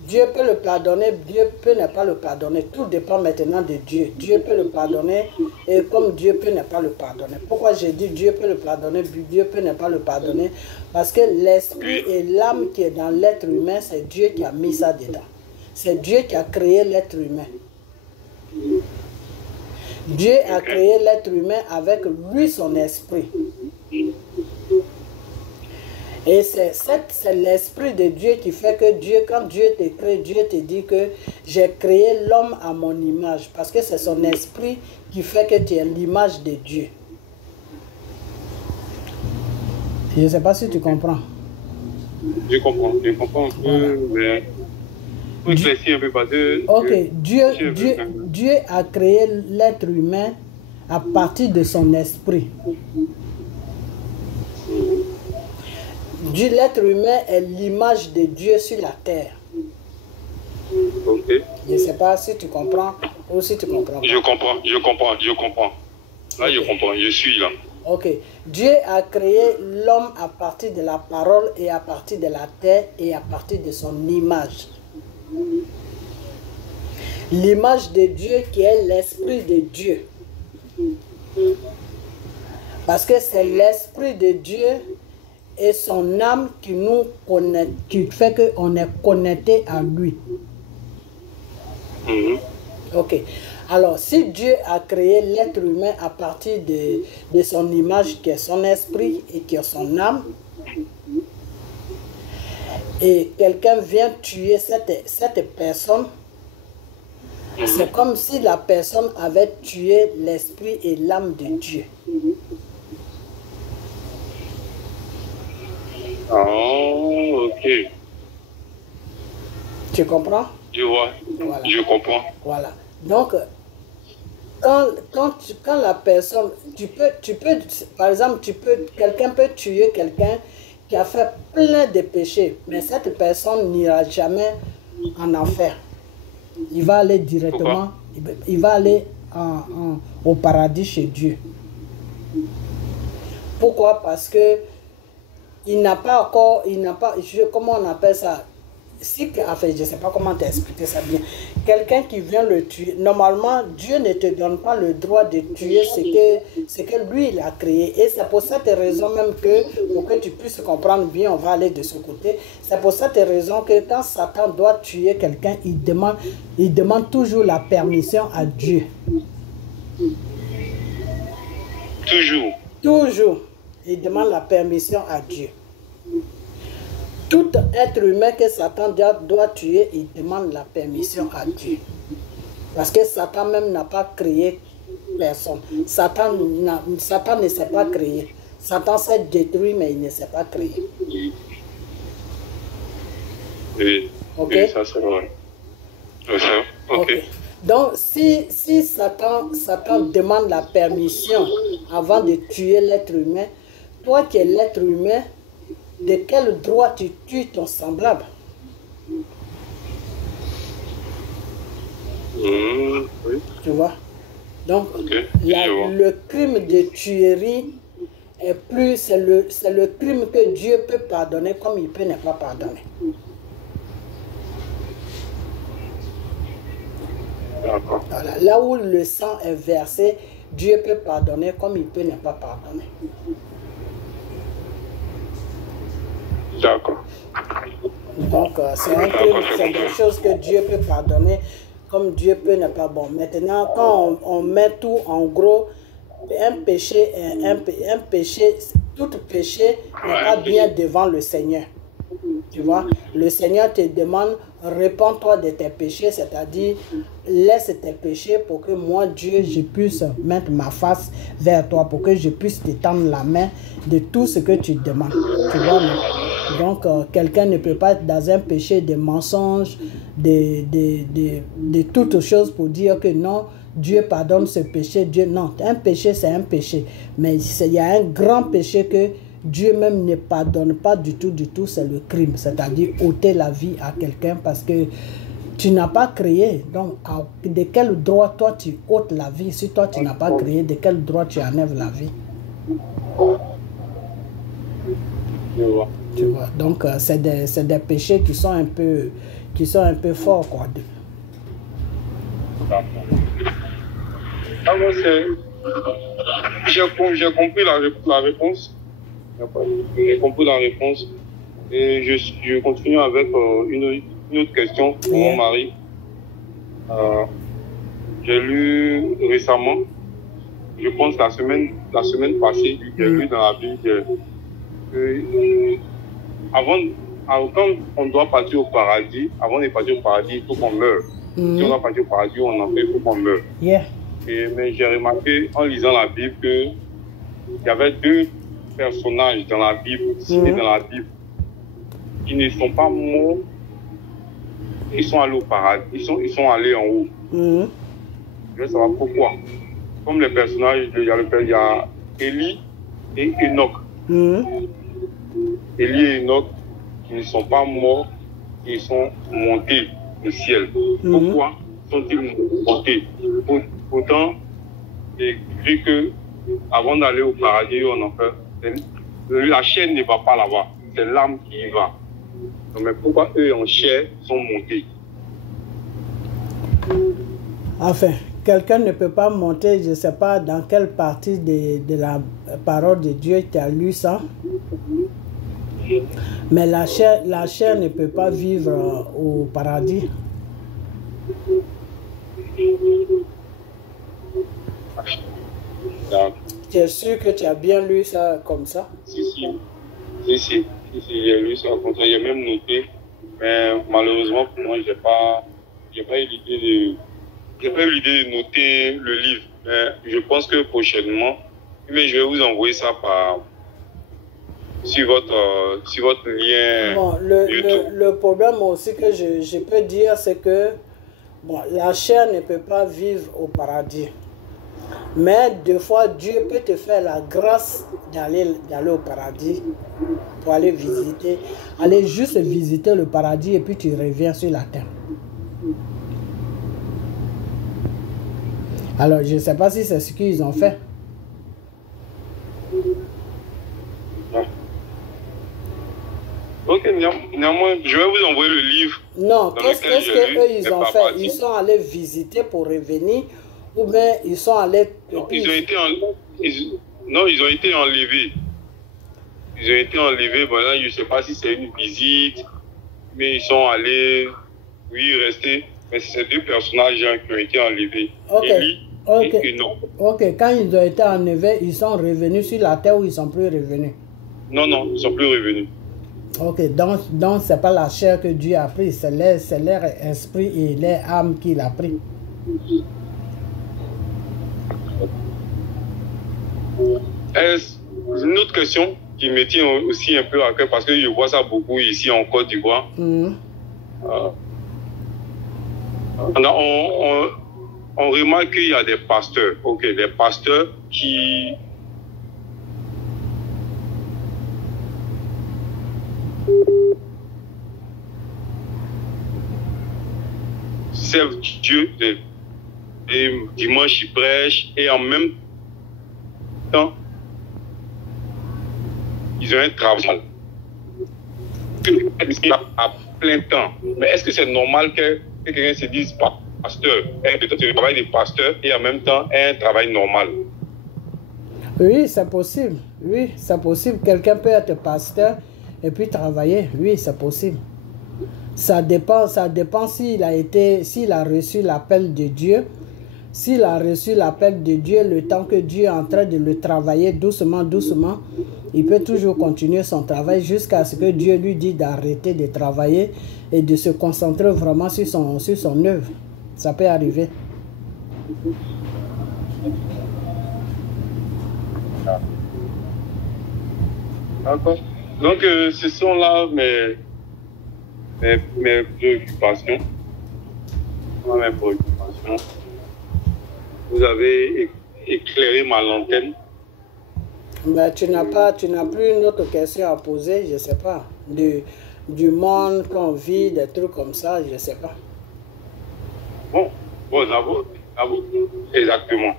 Dieu peut le pardonner, Dieu peut ne pas le pardonner. Tout dépend maintenant de Dieu. Dieu peut le pardonner et comme Dieu peut ne pas le pardonner. Pourquoi j'ai dit Dieu peut le pardonner, Dieu peut ne pas le pardonner? Parce que l'esprit et l'âme qui est dans l'être humain, c'est Dieu qui a mis ça dedans. C'est Dieu qui a créé l'être humain. Dieu a créé l'être humain avec lui, son esprit. Et c'est l'esprit de Dieu qui fait que Dieu, quand Dieu te crée, Dieu te dit que j'ai créé l'homme à mon image. Parce que c'est son esprit qui fait que tu es l'image de Dieu. Je ne sais pas si tu comprends. Je comprends un peu, mais pour éclaircir un peu parce que... Ok, Dieu a créé l'être humain à partir de son esprit. L'être humain est l'image de Dieu sur la terre. Ok. Je ne sais pas si tu comprends ou si tu comprends pas. Je comprends. Là, je comprends, je suis là. Ok. Dieu a créé l'homme à partir de la parole et à partir de la terre et à partir de son image. L'image de Dieu qui est l'esprit de Dieu. Parce que c'est l'esprit de Dieu et son âme qui nous connecte, qui fait qu'on est connecté à lui. Ok. Alors, si Dieu a créé l'être humain à partir de son image, qui est son esprit et qui est son âme, et quelqu'un vient tuer cette personne, c'est comme si la personne avait tué l'esprit et l'âme de Dieu. Oh, ok. Tu comprends? Je vois. Voilà. Je comprends. Voilà. Donc, quand la personne, par exemple, quelqu'un peut tuer quelqu'un qui a fait plein de péchés, mais cette personne n'ira jamais en enfer. Il va aller directement, il va aller au paradis chez Dieu. Pourquoi? Parce que il n'a pas encore, comment on appelle ça? Je ne sais pas comment t'expliquer ça bien. Quelqu'un qui vient le tuer, normalement, Dieu ne te donne pas le droit de tuer ce que lui, il a créé. Et c'est pour cette raison même que, pour que tu puisses comprendre bien, on va aller de ce côté. C'est pour cette raison que quand Satan doit tuer quelqu'un, il demande toujours la permission à Dieu. Toujours. Toujours. Il demande la permission à Dieu. Tout être humain que Satan doit tuer, il demande la permission à Dieu. Parce que Satan même n'a pas créé personne. Satan ne s'est pas créé. Satan s'est détruit, mais il ne s'est pas créé. Oui, ok, oui, ça c'est vrai. Ok. Donc, si Satan demande la permission avant de tuer l'être humain, toi qui es l'être humain, de quel droit tu tues ton semblable? Oui. Tu vois? Donc, le crime de tuerie est plus, c'est le crime que Dieu peut pardonner comme il peut ne pas pardonner. Voilà. Là où le sang est versé, Dieu peut pardonner comme il peut ne pas pardonner. D'accord. Donc, c'est un crime, c'est des choses que Dieu peut pardonner comme Dieu peut ne pas. Bon, maintenant, quand on met tout en gros, un péché, tout péché n'est pas bien devant le Seigneur. Tu vois, le Seigneur te demande, répands-toi de tes péchés, c'est-à-dire, laisse tes péchés pour que moi, Dieu, je puisse mettre ma face vers toi, pour que je puisse t'étendre la main de tout ce que tu demandes. Tu vois, donc, quelqu'un ne peut pas être dans un péché de mensonge, de toutes choses pour dire que non, Dieu pardonne ce péché. Dieu, non, un péché, c'est un péché. Mais il y a un grand péché que Dieu même ne pardonne pas du tout, c'est le crime. C'est-à-dire ôter la vie à quelqu'un parce que tu n'as pas créé. Donc, de quel droit toi tu ôtes la vie? Si toi tu n'as pas créé, de quel droit tu enlèves la vie? Tu vois, donc c'est des péchés qui sont un peu forts, quoi. Ah bon, j'ai compris la réponse. J'ai compris la réponse. Et je continue avec une autre question pour mon mari. J'ai lu récemment je pense la semaine passée, j'ai lu dans la Bible que quand on doit partir au paradis, avant de partir au paradis, il faut qu'on meure. Si on doit partir au paradis, on en fait, il faut qu'on meure. Yeah. Mais j'ai remarqué en lisant la Bible qu'il y avait deux personnages dans la Bible, cités dans la Bible, qui ne sont pas morts. Ils sont allés au paradis, ils sont allés en haut. Je veux savoir pourquoi. Comme les personnages, il y a Élie et Enoch. Élie et Enoch, qui ne sont pas morts, ils sont montés au ciel. Pourquoi sont-ils montés? Pourtant, il écrit que avant d'aller au paradis ou en enfer, la chair ne va pas là-bas, c'est l'âme qui y va. Mais pourquoi eux en chair sont montés? Enfin, quelqu'un ne peut pas monter, je ne sais pas dans quelle partie de la parole de Dieu tu as lu ça. Mais la chair ne peut pas vivre au paradis. Tu es sûr que tu as bien lu ça comme ça? Si, j'ai lu ça comme ça, j'ai même noté, mais malheureusement pour moi, j'ai pas eu l'idée de noter le livre. Mais je pense que prochainement, mais je vais vous envoyer ça sur votre lien. Bon, le problème aussi que je peux dire, c'est que bon, la chair ne peut pas vivre au paradis. Mais des fois, Dieu peut te faire la grâce d'aller au paradis pour aller visiter, aller juste visiter le paradis et puis tu reviens sur la terre. Alors, je ne sais pas si c'est ce qu'ils ont fait. Ok, néanmoins, je vais vous envoyer le livre. Non, qu'est-ce qu'eux ils ont fait? Ils sont allés visiter pour revenir ou bien ils sont allés... Non, ils ont été enlevés. Ils ont été enlevés, voilà, je ne sais pas si c'est une visite, mais ils sont allés, oui, rester. Mais c'est ces deux personnages qui ont été enlevés. Élie et Enoch. Ok, quand ils ont été enlevés, ils sont revenus sur la terre ou ils ne sont plus revenus? Non, ils ne sont plus revenus. Ok, donc ce n'est pas la chair que Dieu a pris, c'est leur esprit et leur âme qu'il a pris. Une autre question qui me tient aussi un peu à cœur, parce que je vois ça beaucoup ici en Côte d'Ivoire. On remarque qu'il y a des pasteurs, des pasteurs qui servent Dieu et dimanche ils prêchent et en même temps ils ont un travail à plein temps. Mais est-ce que c'est normal que quelqu'un se dise pasteur, un travail de pasteur et en même temps un travail normal? Oui, c'est possible. Oui, c'est possible. Quelqu'un peut être pasteur et puis travailler. Oui, c'est possible. Ça dépend s'il a reçu l'appel de Dieu. S'il a reçu l'appel de Dieu, le temps que Dieu est en train de le travailler doucement, il peut toujours continuer son travail jusqu'à ce que Dieu lui dise d'arrêter de travailler et de se concentrer vraiment sur son œuvre. Ça peut arriver. D'accord. Donc, ce sont là mes préoccupations. Mes préoccupations. Vous avez éclairé ma lanterne. Ben, tu n'as plus une autre question à poser, je ne sais pas. Du monde qu'on vit, des trucs comme ça, je ne sais pas. Bon, d'abord, exactement.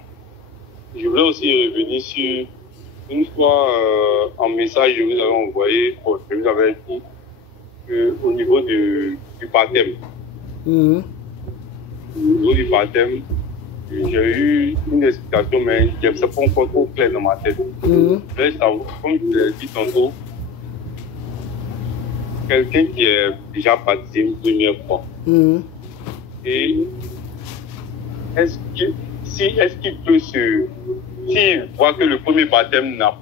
Je voulais aussi revenir sur, une fois en message, je vous avais envoyé, je vous avais dit qu'au niveau du baptême, au niveau du baptême, j'ai eu une explication, mais ce n'est pas encore trop clair dans ma tête. Je vais savoir, comme je l'ai dit tantôt, quelqu'un qui est déjà baptisé une première fois, et est-ce qu'il peut s'il voit que le premier baptême n'a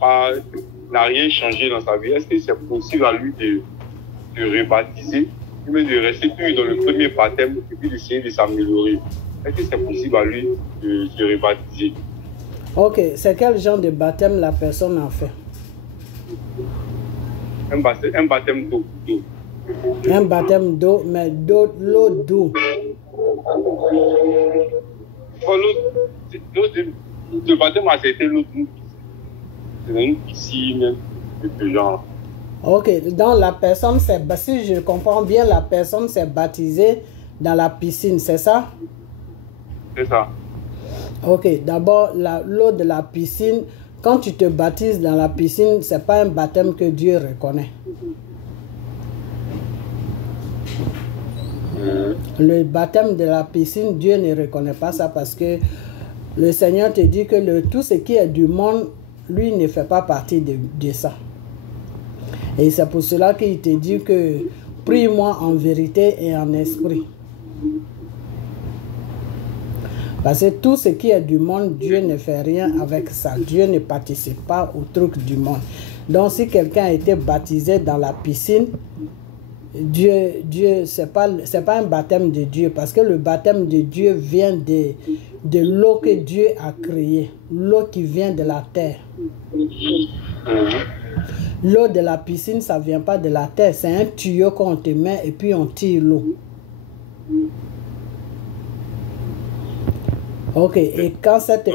rien changé dans sa vie, est-ce que c'est possible à lui de rebaptiser, ou même de rester toujours dans le premier baptême et puis d'essayer de s'améliorer? Est-ce que c'est possible à lui de se rebaptiser? Ok, c'est quel genre de baptême la personne a fait? Un baptême d'eau. Un baptême d'eau, mais l'eau d'eau. Le baptême a été l'eau d'une piscine, de ce genre. Ok, donc la personne, si je comprends bien, la personne s'est baptisée dans la piscine, c'est ça? C'est ça. Ok, d'abord, l'eau de la piscine, quand tu te baptises dans la piscine, ce n'est pas un baptême que Dieu reconnaît. Le baptême de la piscine, Dieu ne reconnaît pas ça parce que le Seigneur te dit que tout ce qui est du monde, lui ne fait pas partie de ça. Et c'est pour cela qu'il te dit que prie-moi en vérité et en esprit. Parce que tout ce qui est du monde, Dieu ne fait rien avec ça. Dieu ne participe pas au truc du monde. Donc si quelqu'un a été baptisé dans la piscine, Dieu, c'est pas un baptême de Dieu, parce que le baptême de Dieu vient de l'eau que Dieu a créée, l'eau qui vient de la terre. L'eau de la piscine, ça ne vient pas de la terre, c'est un tuyau qu'on te met et puis on tire l'eau. Ok, et quand cette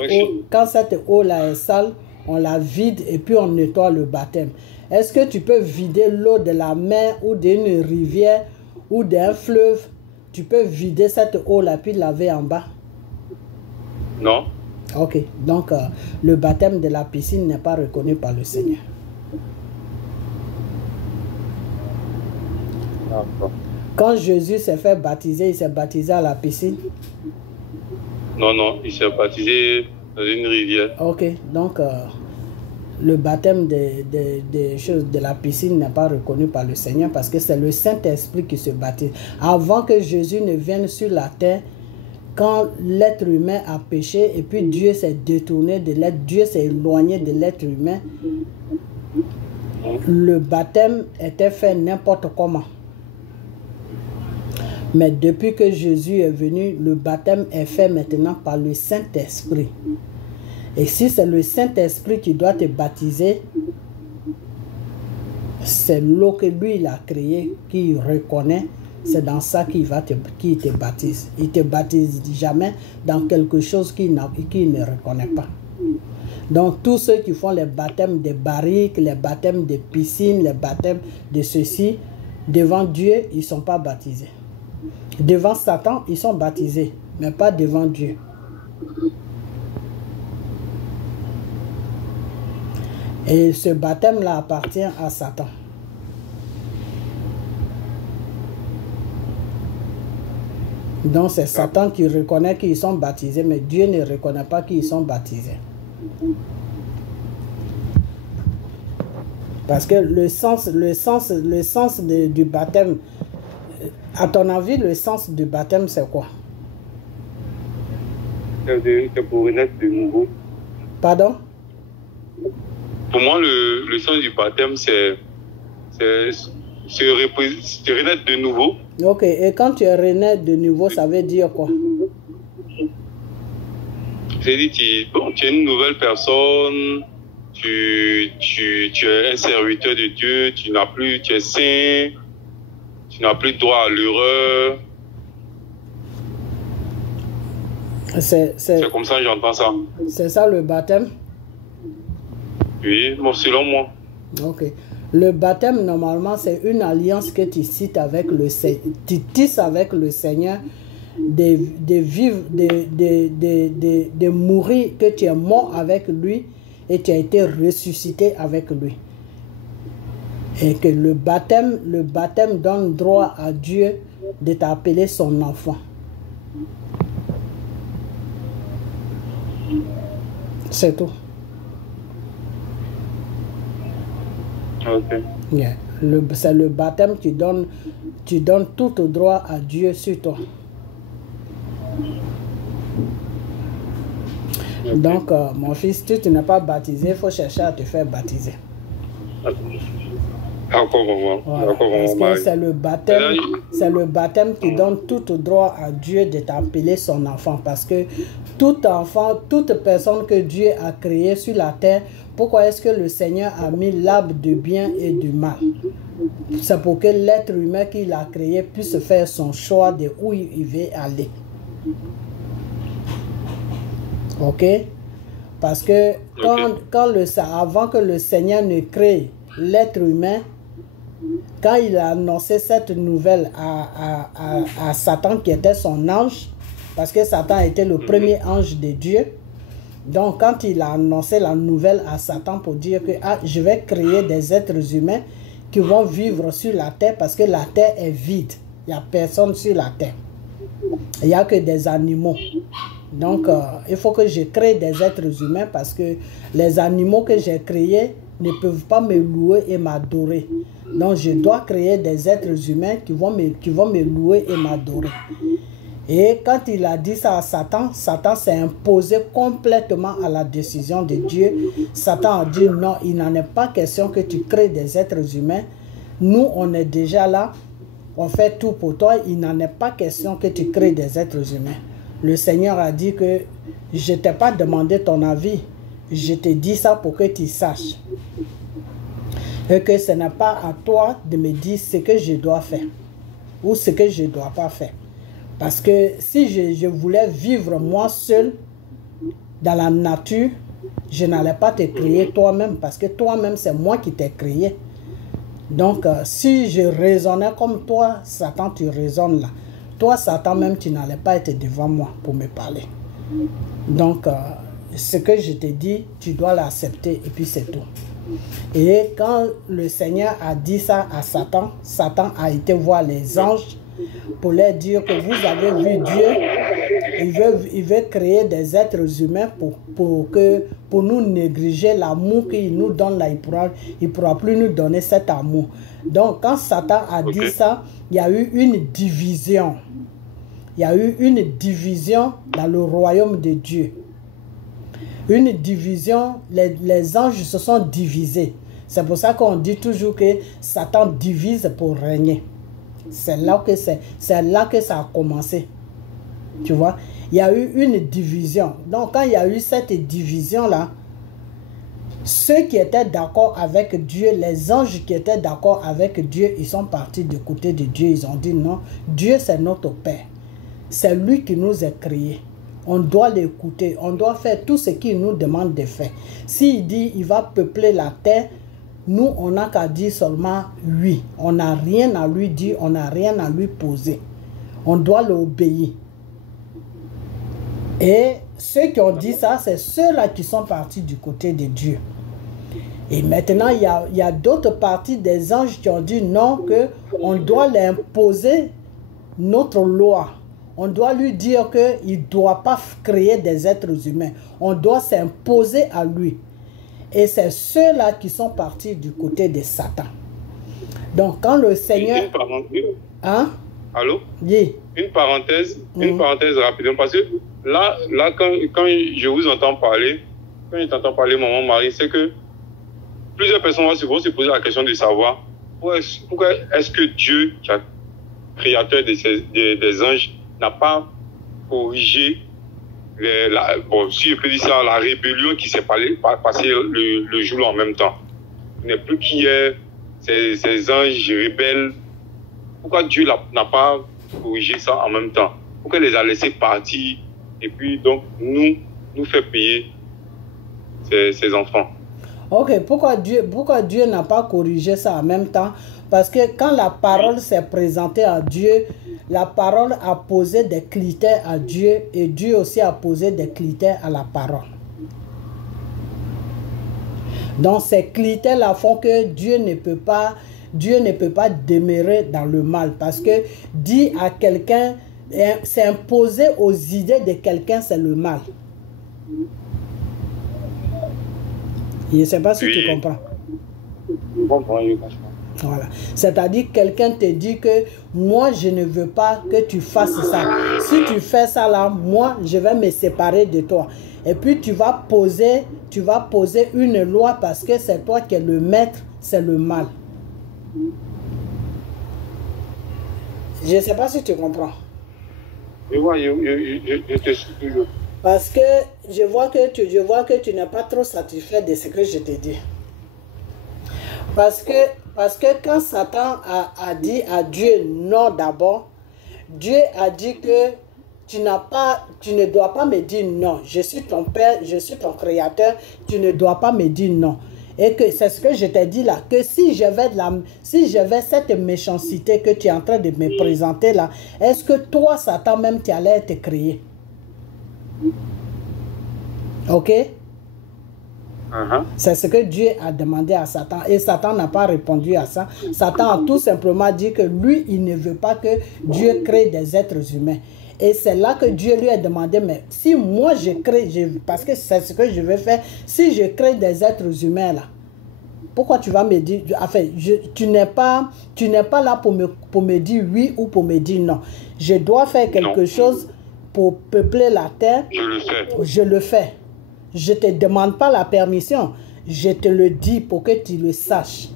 eau-là est sale, on la vide et puis on nettoie le baptême. Est-ce que tu peux vider l'eau de la mer ou d'une rivière ou d'un fleuve? Tu peux vider cette eau-là puis laver en bas? Non. Ok, donc le baptême de la piscine n'est pas reconnu par le Seigneur. Quand Jésus s'est fait baptiser, il s'est baptisé à la piscine? Non, il s'est baptisé dans une rivière. Ok, donc le baptême de la piscine n'est pas reconnu par le Seigneur parce que c'est le Saint-Esprit qui se baptise. Avant que Jésus ne vienne sur la terre, quand l'être humain a péché et puis Dieu s'est détourné de l'être, Dieu s'est éloigné de l'être humain, le baptême était fait n'importe comment. Mais depuis que Jésus est venu, le baptême est fait maintenant par le Saint-Esprit. Et si c'est le Saint-Esprit qui doit te baptiser, c'est l'eau que lui il a créée, qu'il reconnaît, c'est dans ça qu'il te baptise. Il ne te baptise jamais dans quelque chose qu'il ne reconnaît pas. Donc tous ceux qui font les baptêmes de barriques, les baptêmes de piscines, les baptêmes de ceci, devant Dieu, ils ne sont pas baptisés. Devant Satan, ils sont baptisés, mais pas devant Dieu. Et ce baptême-là appartient à Satan. Donc c'est Satan qui reconnaît qu'ils sont baptisés, mais Dieu ne reconnaît pas qu'ils sont baptisés. Parce que le sens du baptême, à ton avis, le sens du baptême, c'est quoi? C'est pour renaître de nouveau. Pardon? Pour moi, le sens du baptême, c'est renaître de nouveau. Ok, et quand tu es renaître de nouveau, ça veut dire quoi? C'est-à-dire que tu es une nouvelle personne, tu es un serviteur de Dieu, tu es saint, tu n'as plus droit à l'erreur. C'est comme ça que j'entends ça. C'est ça le baptême? Oui, selon moi. Ok. Le baptême, normalement, c'est une alliance que tu cites avec le Seigneur. Tu tisses avec le Seigneur de vivre, de mourir, que tu es mort avec lui et tu as été ressuscité avec lui. Et que le baptême donne droit à Dieu de t'appeler son enfant. C'est tout. Ok. Yeah. C'est le baptême qui donne tout le droit à Dieu sur toi. Donc, mon fils, si tu n'es pas baptisé, il faut chercher à te faire baptiser. D'accord, maman. Voilà, parce que c'est le baptême qui donne tout droit à Dieu de t'appeler son enfant. Parce que tout enfant, toute personne que Dieu a créée sur la terre, pourquoi est-ce que le Seigneur a mis l'arbre du bien et du mal? C'est pour que l'être humain qu'il a créé puisse faire son choix de où il veut aller. Ok? Parce que avant que le Seigneur ne crée l'être humain, quand il a annoncé cette nouvelle à Satan qui était son ange, parce que Satan était le premier ange de Dieu, donc quand il a annoncé la nouvelle à Satan pour dire que je vais créer des êtres humains qui vont vivre sur la terre parce que la terre est vide, il n'y a personne sur la terre, il n'y a que des animaux. Donc il faut que je crée des êtres humains parce que les animaux que j'ai créés ne peuvent pas me louer et m'adorer. Donc je dois créer des êtres humains qui vont me louer et m'adorer. Et quand il a dit ça à Satan, Satan s'est imposé complètement à la décision de Dieu. Satan a dit non, il n'en est pas question que tu crées des êtres humains. Nous, on est déjà là, on fait tout pour toi. Il n'en est pas question que tu crées des êtres humains. Le Seigneur a dit que je ne t'ai pas demandé ton avis. Je te dis ça pour que tu saches. Et que ce n'est pas à toi de me dire ce que je dois faire ou ce que je ne dois pas faire. Parce que si je voulais vivre moi seul dans la nature, je n'allais pas te créer toi-même parce que toi-même c'est moi qui t'ai créé. Donc si je raisonnais comme toi, Satan, tu raisonnes là. Toi, Satan, même tu n'allais pas être devant moi pour me parler. Donc ce que je te dis, tu dois l'accepter et puis c'est tout. Et quand le Seigneur a dit ça à Satan, Satan a été voir les anges pour leur dire que vous avez vu Dieu, il veut créer des êtres humains pour nous négliger l'amour qu'il nous donne là, il pourra plus nous donner cet amour. Donc quand Satan a dit ça, il y a eu une division. Il y a eu une division dans le royaume de Dieu. Une division, les anges se sont divisés. C'est pour ça qu'on dit toujours que Satan divise pour régner. C'est là que ça a commencé. Tu vois, il y a eu une division. Donc quand il y a eu cette division-là, ceux qui étaient d'accord avec Dieu, les anges qui étaient d'accord avec Dieu, ils sont partis du côté de Dieu. Ils ont dit non, Dieu c'est notre Père. C'est lui qui nous a créés. On doit l'écouter, on doit faire tout ce qu'il nous demande de faire. S'il dit il va peupler la terre, nous on n'a qu'à dire seulement oui. On n'a rien à lui dire, on n'a rien à lui poser. On doit l'obéir. Et ceux qui ont dit ça, c'est ceux-là qui sont partis du côté de Dieu. Et maintenant, il y a d'autres parties des anges qui ont dit non, qu'on doit l'imposer notre loi. On doit lui dire qu'il ne doit pas créer des êtres humains. On doit s'imposer à lui. Et c'est ceux-là qui sont partis du côté de Satan. Donc, quand le Seigneur... Hein? Allô? Oui. Une parenthèse rapidement. Parce que là quand je vous entends parler, quand je t'entends parler, maman Marie, c'est que plusieurs personnes vont se poser la question de savoir pourquoi est-ce que Dieu, qui est créateur des anges, n'a pas corrigé si je peux dire ça, la rébellion qui s'est passée le jour en même temps. Il n'est plus qu'il y ait ces anges rebelles. Pourquoi Dieu n'a pas corrigé ça en même temps? Pourquoi il les a laissés partir et puis donc nous fait payer ces enfants? Ok, pourquoi Dieu n'a pas corrigé ça en même temps? Parce que quand la parole s'est présentée à Dieu, la parole a posé des critères à Dieu et Dieu aussi a posé des critères à la parole. Donc ces critères-là font que Dieu ne peut pas demeurer dans le mal. Parce que dire à quelqu'un, s'imposer aux idées de quelqu'un, c'est le mal. Je ne sais pas si tu comprends. Je comprends. Voilà. C'est-à-dire quelqu'un te dit que moi, je ne veux pas que tu fasses ça. Si tu fais ça là, moi, je vais me séparer de toi. Et puis, tu vas poser une loi parce que c'est toi qui es le maître, c'est le mal. Je ne sais pas si tu comprends. Je te suis toujours. Parce que je vois que tu n'es pas trop satisfait de ce que je te dis. Parce que quand Satan a dit à Dieu non d'abord, Dieu a dit que tu ne dois pas me dire non. Je suis ton Père, je suis ton Créateur, tu ne dois pas me dire non. Et que c'est ce que je t'ai dit là, que si j'avais cette méchanceté que tu es en train de me présenter là, est-ce que toi, Satan même, tu allais être créé? Ok? C'est ce que Dieu a demandé à Satan. Et Satan n'a pas répondu à ça. Satan a tout simplement dit que lui, il ne veut pas que Dieu crée des êtres humains. Et c'est là que Dieu lui a demandé, mais si moi je crée, parce que c'est ce que je veux faire, si je crée des êtres humains là, pourquoi tu vas me dire, enfin, tu n'es pas là pour me dire oui ou pour me dire non. Je dois faire quelque chose pour peupler la terre. Je le fais. Je le fais. Je ne te demande pas la permission. Je te le dis pour que tu le saches.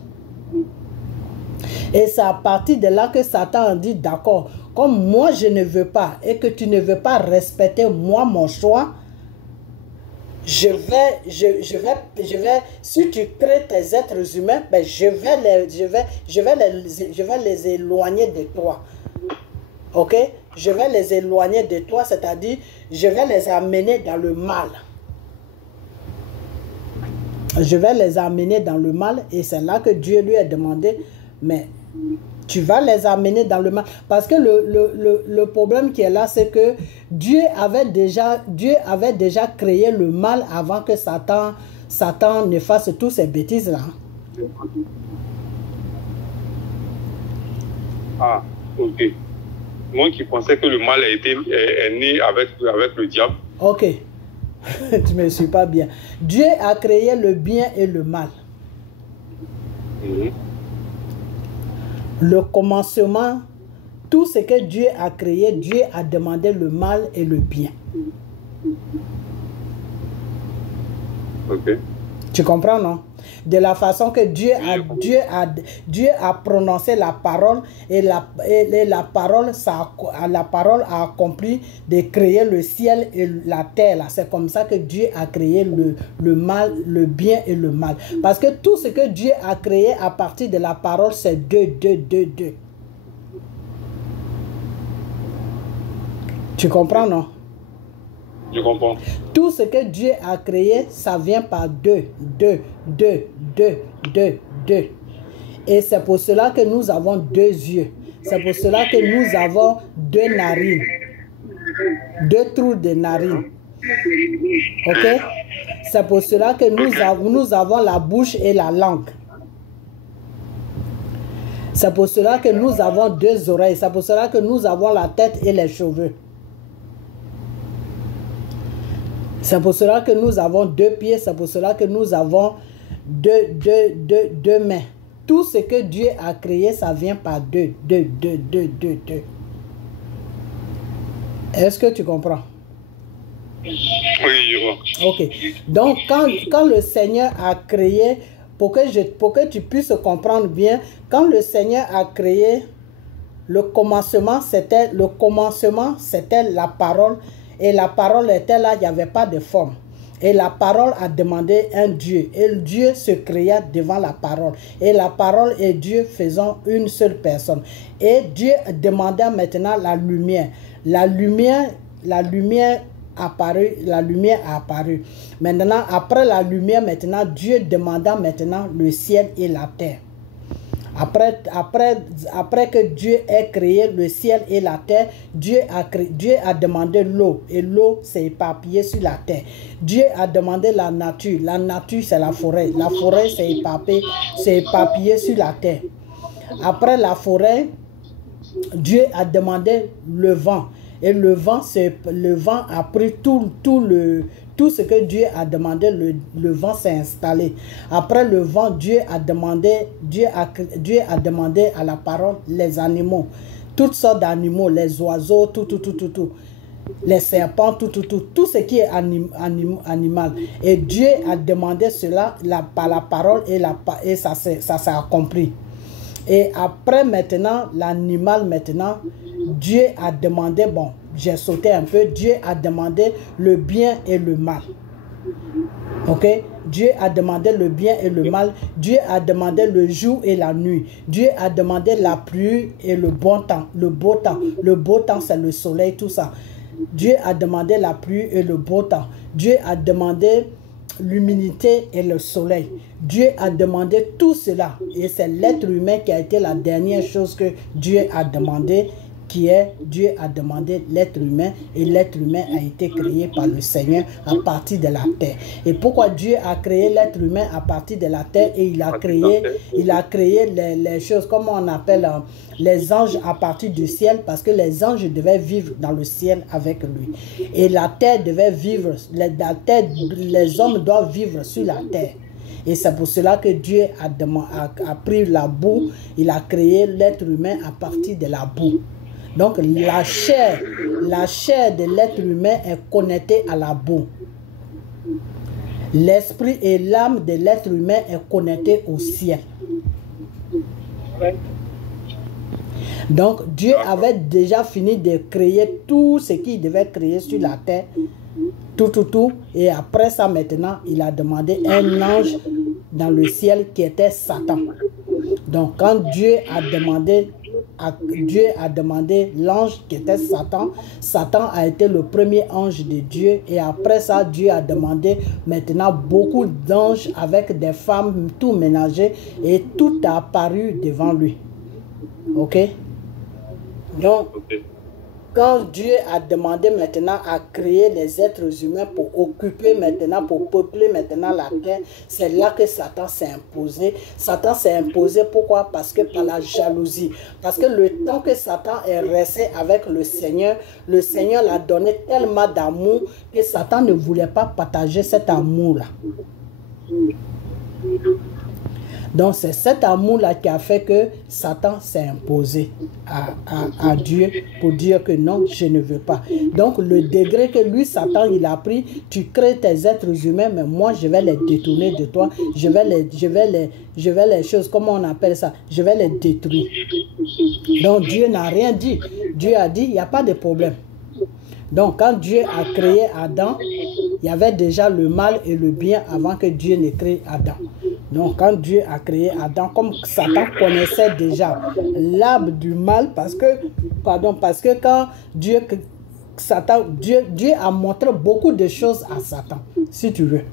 Et c'est à partir de là que Satan a dit, d'accord, comme moi je ne veux pas et que tu ne veux pas respecter moi mon choix, je vais, si tu crées tes êtres humains, ben je vais les éloigner de toi. Ok? Je vais les éloigner de toi, c'est-à-dire, je vais les amener dans le mal. Je vais les amener dans le mal et c'est là que Dieu lui a demandé, mais tu vas les amener dans le mal. Parce que le problème qui est là, c'est que Dieu avait déjà créé le mal avant que Satan ne fasse toutes ces bêtises-là. Ah, ok. Moi qui pensais que le mal est né avec le diable. Ok. Tu ne me suis pas bien. Dieu a créé le bien et le mal. Le commencement, tout ce que Dieu a créé, Dieu a demandé le mal et le bien. Ok. Tu comprends, non? De la façon que Dieu a prononcé la parole et la parole a accompli de créer le ciel et la terre. C'est comme ça que Dieu a créé le mal, le bien et le mal. Parce que tout ce que Dieu a créé à partir de la parole, c'est deux. Tu comprends, non? Je comprends. Tout ce que Dieu a créé, ça vient par deux. Et c'est pour cela que nous avons deux yeux. C'est pour cela que nous avons deux narines. Deux trous de narines. Ok? C'est pour cela que nous avons la bouche et la langue. C'est pour cela que nous avons deux oreilles. C'est pour cela que nous avons la tête et les cheveux. C'est pour cela que nous avons deux pieds, c'est pour cela que nous avons deux mains. Tout ce que Dieu a créé, ça vient par deux. Est-ce que tu comprends? Oui, je vois. Ok. Donc, quand le Seigneur a créé, pour que tu puisses comprendre bien, quand le Seigneur a créé, le commencement, c'était la parole. Et la parole était là, il n'y avait pas de forme. Et la parole a demandé un Dieu. Et Dieu se créa devant la parole. Et la parole et Dieu faisant une seule personne. Et Dieu demanda maintenant la lumière. La lumière a apparu. Maintenant, après la lumière, maintenant, Dieu demanda maintenant le ciel et la terre. Après que Dieu ait créé le ciel et la terre, Dieu a demandé l'eau. Et l'eau s'est éparpillée sur la terre. Dieu a demandé la nature. La nature, c'est la forêt. La forêt s'est éparpillée sur la terre. Après la forêt, Dieu a demandé le vent. Et le vent a pris tout tout ce que Dieu a demandé, le vent s'est installé. Après le vent, Dieu a demandé à la parole les animaux. Toutes sortes d'animaux, les oiseaux, tout. Les serpents, tout ce qui est animal. Et Dieu a demandé cela par la parole et ça s'est accompli. Et après maintenant, l'animal maintenant, Dieu a demandé, bon, j'ai sauté un peu, Dieu a demandé le bien et le mal. Ok? Dieu a demandé le bien et le mal. Dieu a demandé le jour et la nuit. Dieu a demandé la pluie et le bon temps, le beau temps. Le beau temps, c'est le soleil, tout ça. Dieu a demandé la pluie et le beau temps. Dieu a demandé l'humidité et le soleil. Dieu a demandé tout cela. Et c'est l'être humain qui a été la dernière chose que Dieu a demandé, Dieu a demandé l'être humain, et l'être humain a été créé par le Seigneur à partir de la terre. Et pourquoi Dieu a créé l'être humain à partir de la terre, et il a créé les choses, comment on appelle les anges à partir du ciel, parce que les anges devaient vivre dans le ciel avec lui. Et la terre devait vivre, les hommes doivent vivre sur la terre. Et c'est pour cela que Dieu a pris la boue, il a créé l'être humain à partir de la boue. Donc la chair de l'être humain est connectée à la boue. L'esprit et l'âme de l'être humain est connecté au ciel. Donc Dieu avait déjà fini de créer tout ce qu'il devait créer sur la terre. Tout. Et après ça maintenant, il a demandé un ange dans le ciel qui était Satan. Donc quand Dieu a demandé l'ange qui était Satan, Satan a été le premier ange de Dieu, et après ça Dieu a demandé maintenant beaucoup d'anges avec des femmes tout ménagées, et tout a apparu devant lui. Ok? Donc quand Dieu a demandé maintenant à créer les êtres humains pour occuper maintenant, pour peupler maintenant la terre, c'est là que Satan s'est imposé. Satan s'est imposé, pourquoi? Parce que par la jalousie. Parce que le temps que Satan est resté avec le Seigneur l'a donné tellement d'amour que Satan ne voulait pas partager cet amour-là. Donc c'est cet amour-là qui a fait que Satan s'est imposé à Dieu pour dire que non, je ne veux pas. Donc le degré que lui, Satan, il a pris, tu crées tes êtres humains, mais moi je vais les détourner de toi, je vais les choses, comment on appelle ça, je vais les détruire. Donc Dieu n'a rien dit. Dieu a dit, il n'y a pas de problème. Donc quand Dieu a créé Adam, il y avait déjà le mal et le bien avant que Dieu ne crée Adam. Donc quand Dieu a créé Adam, comme Satan connaissait déjà l'arbre du mal, parce que quand Dieu a montré beaucoup de choses à Satan, si tu veux.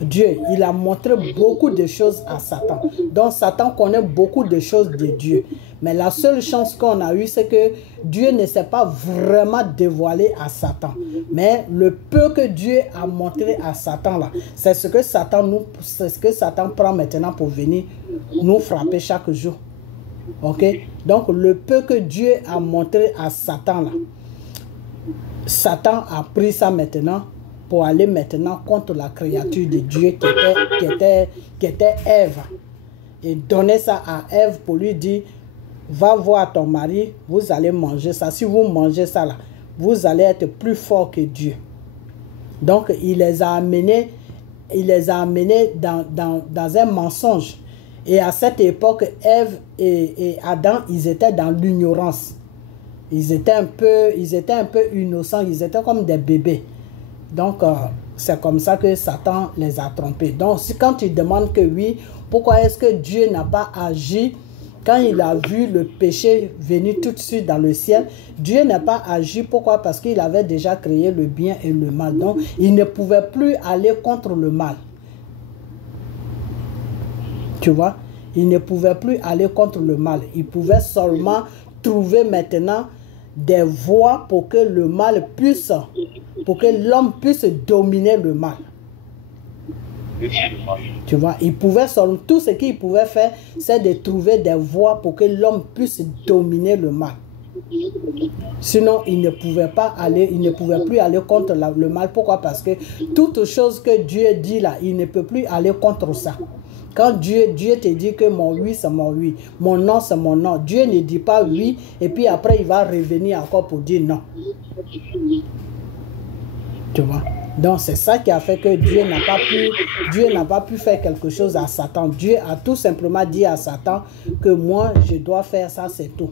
Dieu, il a montré beaucoup de choses à Satan. Donc Satan connaît beaucoup de choses de Dieu. Mais la seule chance qu'on a eue, c'est que Dieu ne s'est pas vraiment dévoilé à Satan. Mais le peu que Dieu a montré à Satan là, c'est ce que Satan prend maintenant pour venir nous frapper chaque jour. Ok? Donc le peu que Dieu a montré à Satan là, Satan a pris ça maintenant pour aller maintenant contre la créature de Dieu qui était Ève. Et donner ça à Ève pour lui dire, va voir ton mari, vous allez manger ça. Si vous mangez ça là, vous allez être plus fort que Dieu. Donc il les a amenés dans un mensonge. Et à cette époque, Ève et Adam, ils étaient dans l'ignorance. Ils étaient un peu innocents, ils étaient comme des bébés. Donc, c'est comme ça que Satan les a trompés. Donc, quand tu demandes que oui, pourquoi est-ce que Dieu n'a pas agi quand il a vu le péché venir tout de suite dans le ciel? Dieu n'a pas agi. Pourquoi? Parce qu'il avait déjà créé le bien et le mal. Donc, il ne pouvait plus aller contre le mal. Tu vois? Il ne pouvait plus aller contre le mal. Il pouvait seulement trouver maintenant des voies pour que le mal puisse, pour que l'homme puisse dominer le mal. Tu vois, il pouvait seulement, tout ce qu'il pouvait faire, c'est de trouver des voies pour que l'homme puisse dominer le mal. Sinon, il ne pouvait plus aller contre le mal. Pourquoi? Parce que toute chose que Dieu dit là, il ne peut plus aller contre ça. Quand Dieu te dit que mon oui, c'est mon oui, mon non, c'est mon non, Dieu ne dit pas oui, et puis après, il va revenir encore pour dire non. Tu vois? Donc, c'est ça qui a fait que Dieu n'a pas pu faire quelque chose à Satan. Dieu a tout simplement dit à Satan que moi, je dois faire ça, c'est tout.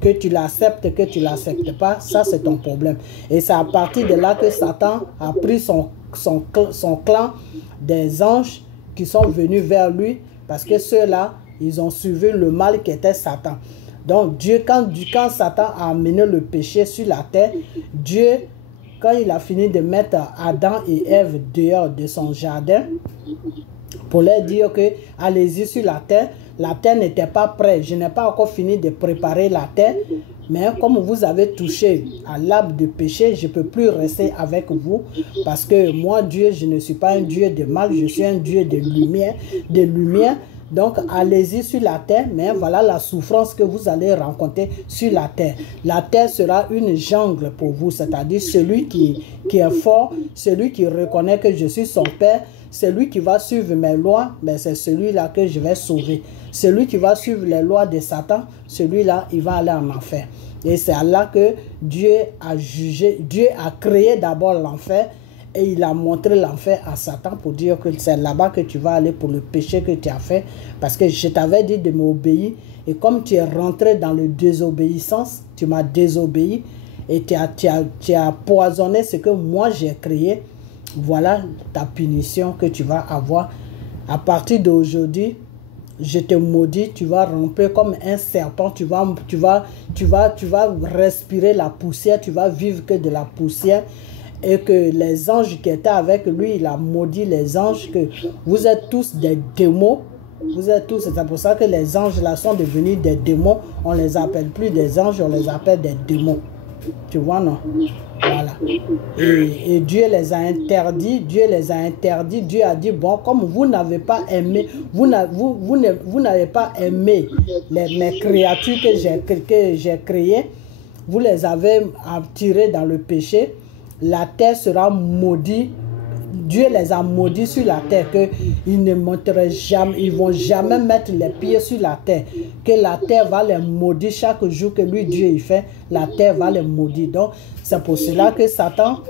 Que tu l'acceptes, que tu ne l'acceptes pas, ça c'est ton problème. Et c'est à partir de là que Satan a pris son clan des anges qui sont venus vers lui, parce que ceux-là, ils ont suivi le mal qui était Satan. Donc Dieu, quand Satan a amené le péché sur la terre, Dieu, quand il a fini de mettre Adam et Ève dehors de son jardin, pour leur dire que allez-y sur la terre n'était pas prête. Je n'ai pas encore fini de préparer la terre, mais comme vous avez touché à l'arbre de péché, je ne peux plus rester avec vous, parce que moi, Dieu, je ne suis pas un Dieu de mal, je suis un Dieu de lumière. Donc, allez-y sur la terre, mais voilà la souffrance que vous allez rencontrer sur la terre. La terre sera une jungle pour vous, c'est-à-dire celui qui est fort, celui qui reconnaît que je suis son Père, celui qui va suivre mes lois, ben c'est celui-là que je vais sauver. Celui qui va suivre les lois de Satan, celui-là, il va aller en enfer. Et c'est là que Dieu a jugé, Dieu a créé d'abord l'enfer, et il a montré l'enfer à Satan pour dire que c'est là-bas que tu vas aller pour le péché que tu as fait. Parce que je t'avais dit de m'obéir. Et comme tu es rentré dans la désobéissance, tu m'as désobéi et tu as poisonné ce que moi j'ai créé. Voilà ta punition que tu vas avoir. À partir d'aujourd'hui, je te maudis, tu vas ramper comme un serpent, tu vas respirer la poussière, tu vas vivre que de la poussière. Et que les anges qui étaient avec lui, il a maudit les anges, que vous êtes tous des démons. Vous êtes tous, c'est pour ça que les anges là sont devenus des démons. On les appelle plus des anges, on les appelle des démons. Tu vois, non? Voilà. Et Dieu les a interdits, Dieu a dit, bon, comme vous n'avez pas aimé, vous n'avez pas aimé mes créatures que j'ai créées, vous les avez attirées dans le péché, la terre sera maudite. Dieu les a maudits sur la terre, qu'ils ne monteront jamais, ils vont jamais mettre les pieds sur la terre, que la terre va les maudire chaque jour que lui Dieu il fait, la terre va les maudire. Donc c'est pour cela que Satan,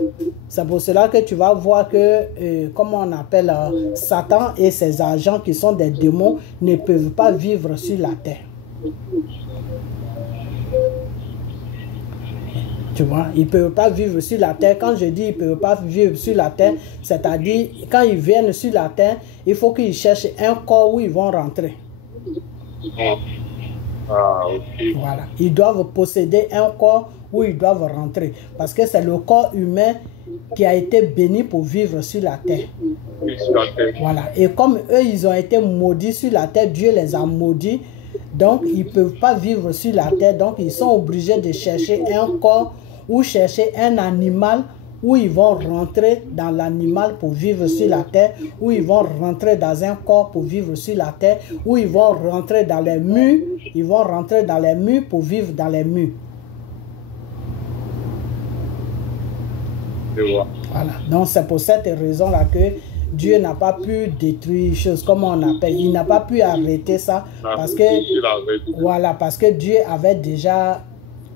c'est pour cela que tu vas voir que comment on appelle Satan et ses agents qui sont des démons ne peuvent pas vivre sur la terre. Tu vois, ils ne peuvent pas vivre sur la terre. Quand je dis ils ne peuvent pas vivre sur la terre, c'est-à-dire quand ils viennent sur la terre, il faut qu'ils cherchent un corps où ils vont rentrer. Ah, ok. Voilà. Ils doivent posséder un corps où ils doivent rentrer. Parce que c'est le corps humain qui a été béni pour vivre sur la terre. Voilà. Et comme eux, ils ont été maudits sur la terre, Dieu les a maudits. Donc, ils ne peuvent pas vivre sur la terre. Donc, ils sont obligés de chercher un corps ou chercher un animal où ils vont rentrer dans l'animal pour vivre sur la terre, où ils vont rentrer dans un corps pour vivre sur la terre, où ils vont rentrer dans les murs, ils vont rentrer dans les murs pour vivre dans les murs. Voilà. Donc, c'est pour cette raison-là que Dieu n'a pas pu détruire choses comme on appelle. Il n'a pas pu arrêter ça parce que, voilà, parce que Dieu avait déjà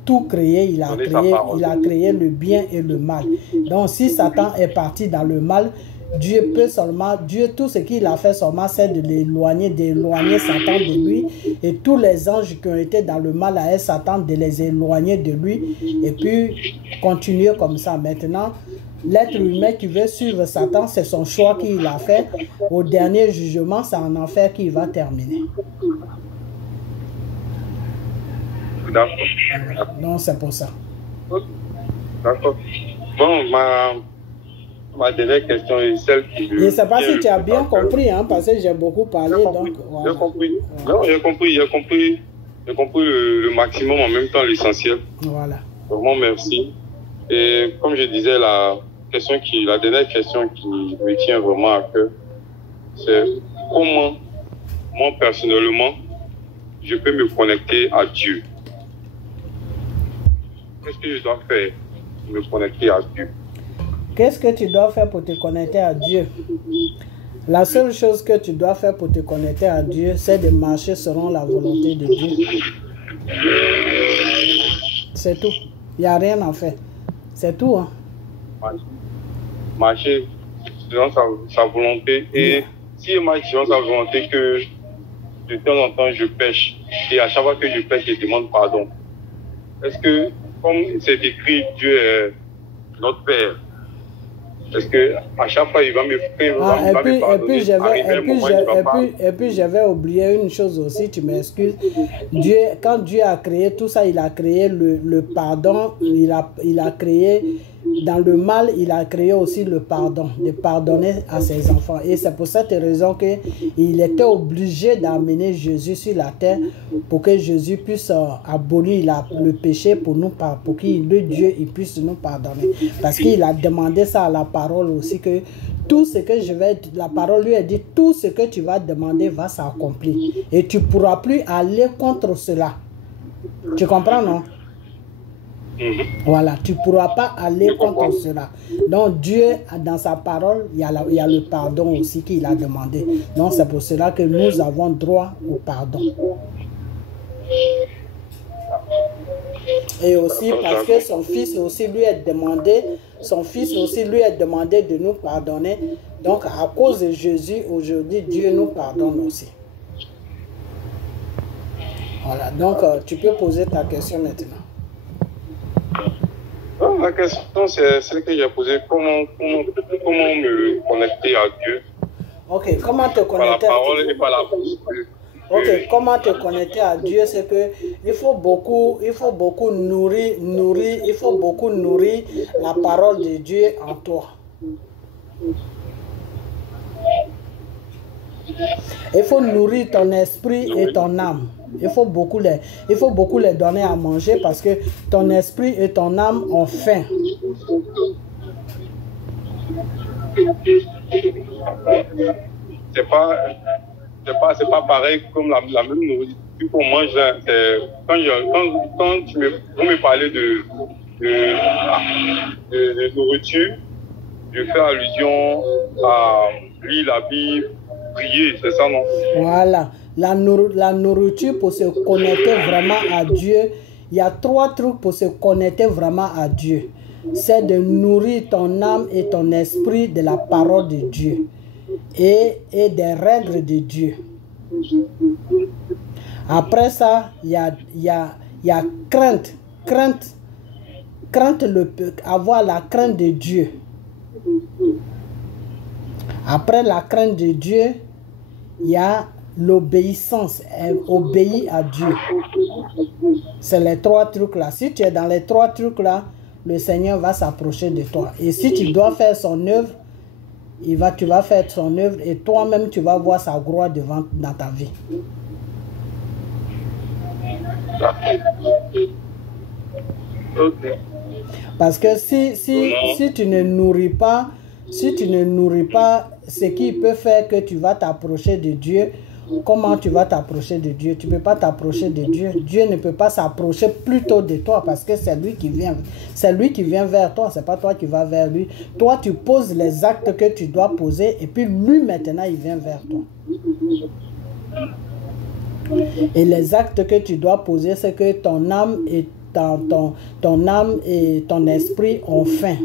tout créé. Il a créé le bien et le mal. Donc, si Satan est parti dans le mal, Dieu tout ce qu'il a fait seulement, c'est d'éloigner Satan de lui. Et tous les anges qui ont été dans le mal à Satan, de les éloigner de lui. Et puis, continuer comme ça. Maintenant, l'être humain qui veut suivre Satan, c'est son choix qu'il a fait. Au dernier jugement, c'est en enfer qu'il va terminer. D'accord. Non, c'est pour ça. D'accord. Bon, ma dernière question est celle qui... Je ne sais pas si tu as bien compris, hein, parce que j'ai beaucoup parlé. J'ai compris. Non, j'ai compris le maximum, en même temps l'essentiel. Voilà. Vraiment, merci. Et comme je disais, la dernière question qui me tient vraiment à cœur, c'est comment, moi personnellement, je peux me connecter à Dieu. qu'est-ce que je dois faire pour me connecter à Dieu? Qu'est-ce que tu dois faire pour te connecter à Dieu? La seule chose que tu dois faire pour te connecter à Dieu, c'est de marcher selon la volonté de Dieu. C'est tout. Il n'y a rien à faire. C'est tout. Hein? Marcher selon sa volonté. Et si je marche selon sa volonté, que de temps en temps je pêche, et à chaque fois que je pêche, je demande pardon. Est-ce que, comme c'est écrit, Dieu est notre Père, est-ce que à chaque fois il va me Et puis j'avais oublié une chose aussi, tu m'excuses. Dieu, quand Dieu a créé tout ça, il a créé le pardon, il a créé dans le mal, il a créé aussi le pardon, de pardonner à ses enfants. Et c'est pour cette raison qu'il était obligé d'amener Jésus sur la terre pour que Jésus puisse abolir le péché pour nous, pour que le Dieu il puisse nous pardonner. Parce qu'il a demandé ça à la parole aussi, que tout ce que la parole lui a dit, tout ce que tu vas demander va s'accomplir. Et tu ne pourras plus aller contre cela. Tu comprends, non? Voilà, tu ne pourras pas aller contre cela. Donc Dieu, dans sa parole, il y a le pardon aussi qu'il a demandé. Donc c'est pour cela que nous avons droit au pardon. Et aussi parce que son fils aussi lui est demandé, de nous pardonner. Donc à cause de Jésus, aujourd'hui, Dieu nous pardonne aussi. Voilà, donc tu peux poser ta question maintenant. La question, c'est celle que j'ai posée. Comment me connecter à Dieu? Ok, comment te connecter par la parole et par la bouche. Ok, comment te connecter à Dieu, c'est que il faut beaucoup nourrir la parole de Dieu en toi. Il faut nourrir ton esprit et ton âme. Il faut beaucoup les donner à manger parce que ton esprit et ton âme ont faim. C'est pas pareil comme la même nourriture qu'on mange. Quand vous me parlez de nourriture, je fais allusion à lire la Bible, prier, c'est ça, non? Voilà. La nourriture pour se connecter vraiment à Dieu, il y a 3 trucs pour se connecter vraiment à Dieu. C'est de nourrir ton âme et ton esprit de la parole de Dieu et des règles de Dieu. Après ça, il y a crainte, avoir la crainte de Dieu. Après la crainte de Dieu, il y a l'obéissance, obéir à Dieu. C'est les 3 trucs là. Si tu es dans les 3 trucs là, le Seigneur va s'approcher de toi. Et si tu dois faire son œuvre, tu vas faire son œuvre et toi-même tu vas voir sa gloire dans ta vie. Parce que si tu ne nourris pas, ce qui peut faire que tu vas t'approcher de Dieu, comment tu vas t'approcher de Dieu? Tu ne peux pas t'approcher de Dieu. Dieu ne peut pas s'approcher plutôt de toi parce que c'est lui qui vient. C'est lui qui vient vers toi, c'est pas toi qui vas vers lui. Toi, tu poses les actes que tu dois poser et puis lui, maintenant, il vient vers toi. Et les actes que tu dois poser, c'est que ton âme et ton esprit ont faim.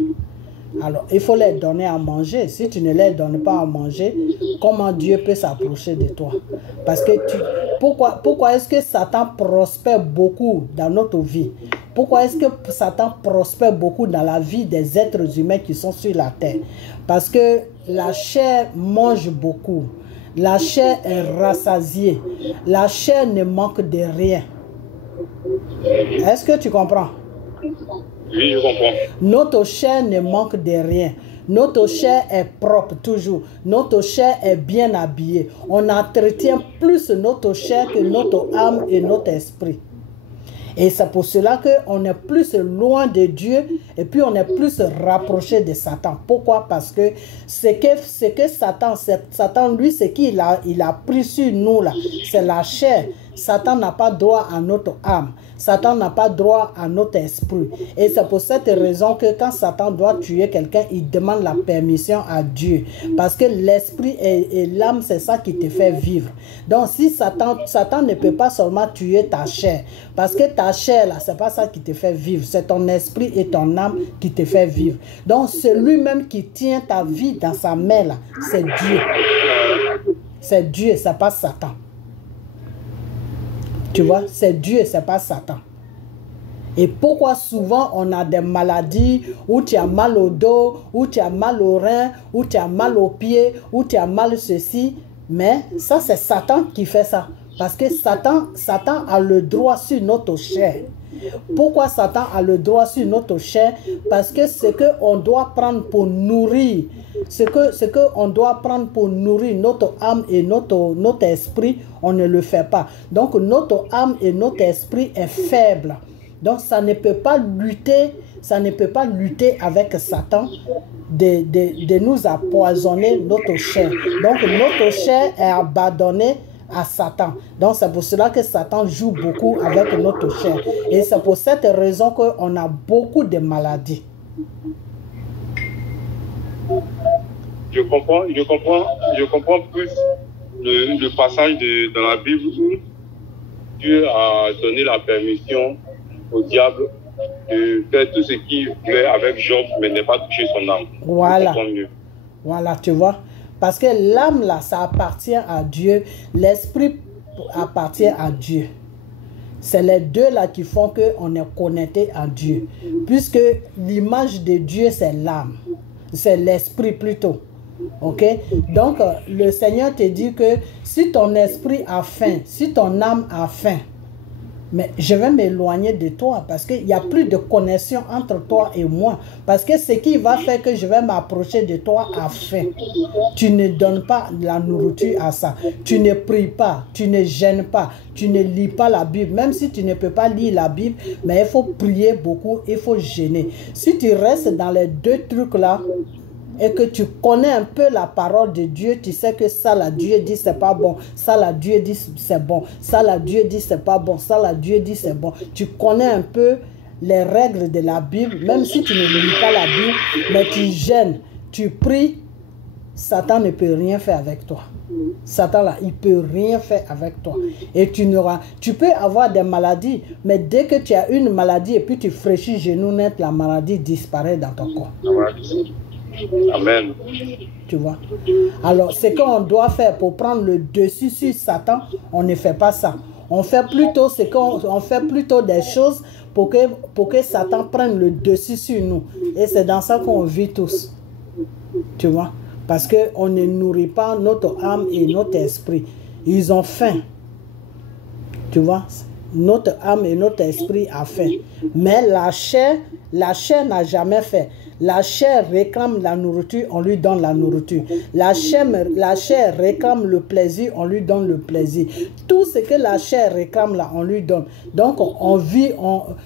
Alors, il faut les donner à manger. Si tu ne les donnes pas à manger, comment Dieu peut s'approcher de toi? Parce que pourquoi est-ce que Satan prospère beaucoup dans notre vie? Pourquoi est-ce que Satan prospère beaucoup dans la vie des êtres humains qui sont sur la terre? Parce que la chair mange beaucoup. La chair est rassasiée. La chair ne manque de rien. Est-ce que tu comprends? Oui, je comprends. Notre chair ne manque de rien. Notre chair est propre toujours. Notre chair est bien habillée. On entretient plus notre chair que notre âme et notre esprit. Et c'est pour cela qu'on est plus loin de Dieu et puis on est plus rapproché de Satan. Pourquoi? Parce que ce que Satan lui, ce qu'il a pris sur nous là, c'est la chair. Satan n'a pas droit à notre âme. Satan n'a pas droit à notre esprit. Et c'est pour cette raison que quand Satan doit tuer quelqu'un, il demande la permission à Dieu. Parce que l'esprit et l'âme, c'est ça qui te fait vivre. Donc si Satan ne peut pas seulement tuer ta chair, parce que ta chair, là, c'est pas ça qui te fait vivre. C'est ton esprit et ton âme qui te fait vivre. Donc celui-même qui tient ta vie dans sa main, là, c'est Dieu. C'est Dieu, c'est pas Satan. Tu vois, c'est Dieu, c'est pas Satan. Et pourquoi souvent on a des maladies où tu as mal au dos, où tu as mal au rein, où tu as mal aux pieds, où tu as mal ceci. Mais ça, c'est Satan qui fait ça. Parce que Satan a le droit sur notre chair. Pourquoi Satan a le droit sur notre chair? Parce que ce qu'on doit prendre pour nourrir, ce qu'on doit prendre pour nourrir notre âme et notre esprit, on ne le fait pas. Donc notre âme et notre esprit est faible. Donc ça ne peut pas lutter avec Satan de nous empoisonner notre chair. Donc notre chair est abandonnée à Satan. Donc c'est pour cela que Satan joue beaucoup avec notre chair. Et c'est pour cette raison qu'on a beaucoup de maladies. Je comprends plus le passage dans la Bible où Dieu a donné la permission au diable de faire tout ce qu'il voulait avec Job, mais n'est pas touché son âme. Voilà. Voilà, tu vois. Parce que l'âme, là, ça appartient à Dieu. L'esprit appartient à Dieu. C'est les deux là qui font qu'on est connecté à Dieu. Puisque l'image de Dieu, c'est l'âme. C'est l'esprit plutôt. Ok? Donc, le Seigneur te dit que si ton esprit a faim, si ton âme a faim, mais je vais m'éloigner de toi parce qu'il n'y a plus de connexion entre toi et moi. Parce que ce qui va faire que je vais m'approcher de toi a faim. Tu ne donnes pas la nourriture à ça. Tu ne pries pas, tu ne gênes pas, tu ne lis pas la Bible. Même si tu ne peux pas lire la Bible, mais il faut prier beaucoup, il faut gêner. Si tu restes dans les deux trucs là, et que tu connais un peu la parole de Dieu, tu sais que ça, là, Dieu dit c'est pas bon, ça, là, Dieu dit c'est bon, ça, là, Dieu dit c'est pas bon, ça, là, Dieu dit c'est bon. Tu connais un peu les règles de la Bible, même si tu ne lis pas la Bible, mais tu gênes, tu pries, Satan ne peut rien faire avec toi. Satan, là, il peut rien faire avec toi. Et tu peux avoir des maladies, mais dès que tu as une maladie et puis tu fraîchis genou net, la maladie disparaît dans ton corps. Amen. Tu vois. Alors, ce qu'on doit faire pour prendre le dessus sur Satan, on ne fait pas ça. On fait plutôt des choses pour que Satan prenne le dessus sur nous. Et c'est dans ça qu'on vit tous. Tu vois. Parce qu'on ne nourrit pas notre âme et notre esprit. Ils ont faim. Tu vois. Notre âme et notre esprit a faim. Mais la chair n'a jamais fait. La chair réclame la nourriture, on lui donne la nourriture. La chair réclame le plaisir, on lui donne le plaisir. Tout ce que la chair réclame là, on lui donne. Donc on vit,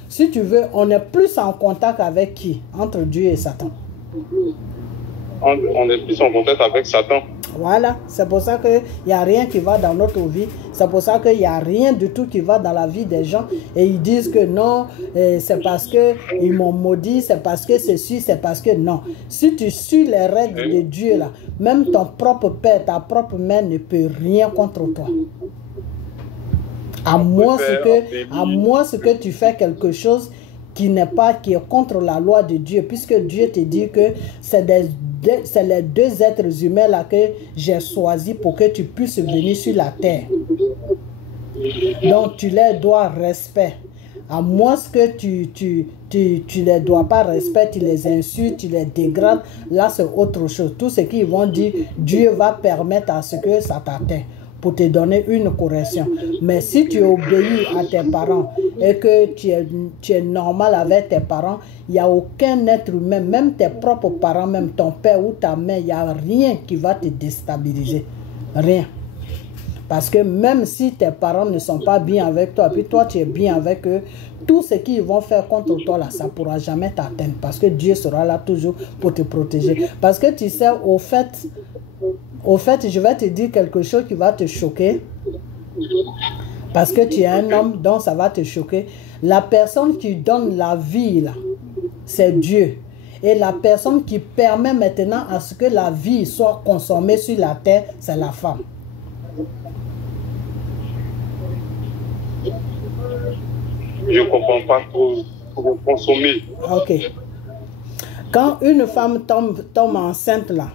si tu veux, on est plus en contact avec qui? Entre Dieu et Satan. On est plus en contact avec Satan. Voilà, c'est pour ça qu'il n'y a rien qui va dans notre vie. C'est pour ça qu'il n'y a rien du tout qui va dans la vie des gens. Et ils disent que non, c'est parce qu'ils m'ont maudit, c'est parce que ceci, c'est parce que non. Si tu suis les règles de Dieu, là, même ton propre père, ta propre mère ne peut rien contre toi. À moins que tu fais quelque chose qui est contre la loi de Dieu, puisque Dieu te dit que c'est les deux êtres humains là que j'ai choisi pour que tu puisses venir sur la terre. Donc tu leur dois respect. À moins que tu les dois pas respect, tu les insultes, tu les dégrades, là c'est autre chose. Tout ce qu'ils vont dire, Dieu va permettre à ce que ça t'atteint pour te donner une correction. Mais si tu obéis à tes parents et que tu es normal avec tes parents, il n'y a aucun être humain, même tes propres parents, même ton père ou ta mère, il n'y a rien qui va te déstabiliser. Rien. Parce que même si tes parents ne sont pas bien avec toi, puis toi tu es bien avec eux, tout ce qu'ils vont faire contre toi, là, ça ne pourra jamais t'atteindre. Parce que Dieu sera là toujours pour te protéger. Parce que tu sais, au fait, je vais te dire quelque chose qui va te choquer. Parce que tu es un homme, donc ça va te choquer. La personne qui donne la vie, là, c'est Dieu. Et la personne qui permet maintenant à ce que la vie soit consommée sur la terre, c'est la femme. Je ne comprends pas trop pour consommer. Ok. Quand une femme tombe enceinte, là,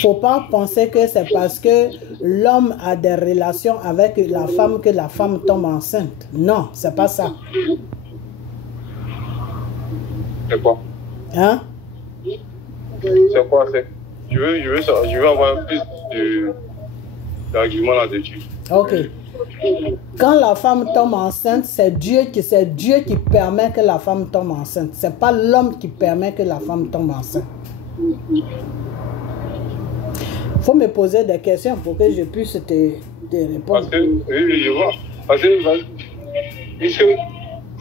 faut pas penser que c'est parce que l'homme a des relations avec la femme que la femme tombe enceinte. Non, c'est pas ça. C'est quoi? Hein? C'est quoi? Je veux avoir plus d'arguments là-dessus. Ok. Quand la femme tombe enceinte, c'est Dieu qui permet que la femme tombe enceinte. C'est pas l'homme qui permet que la femme tombe enceinte. Faut me poser des questions pour que je puisse te répondre. Parce que, oui, je vois. Parce que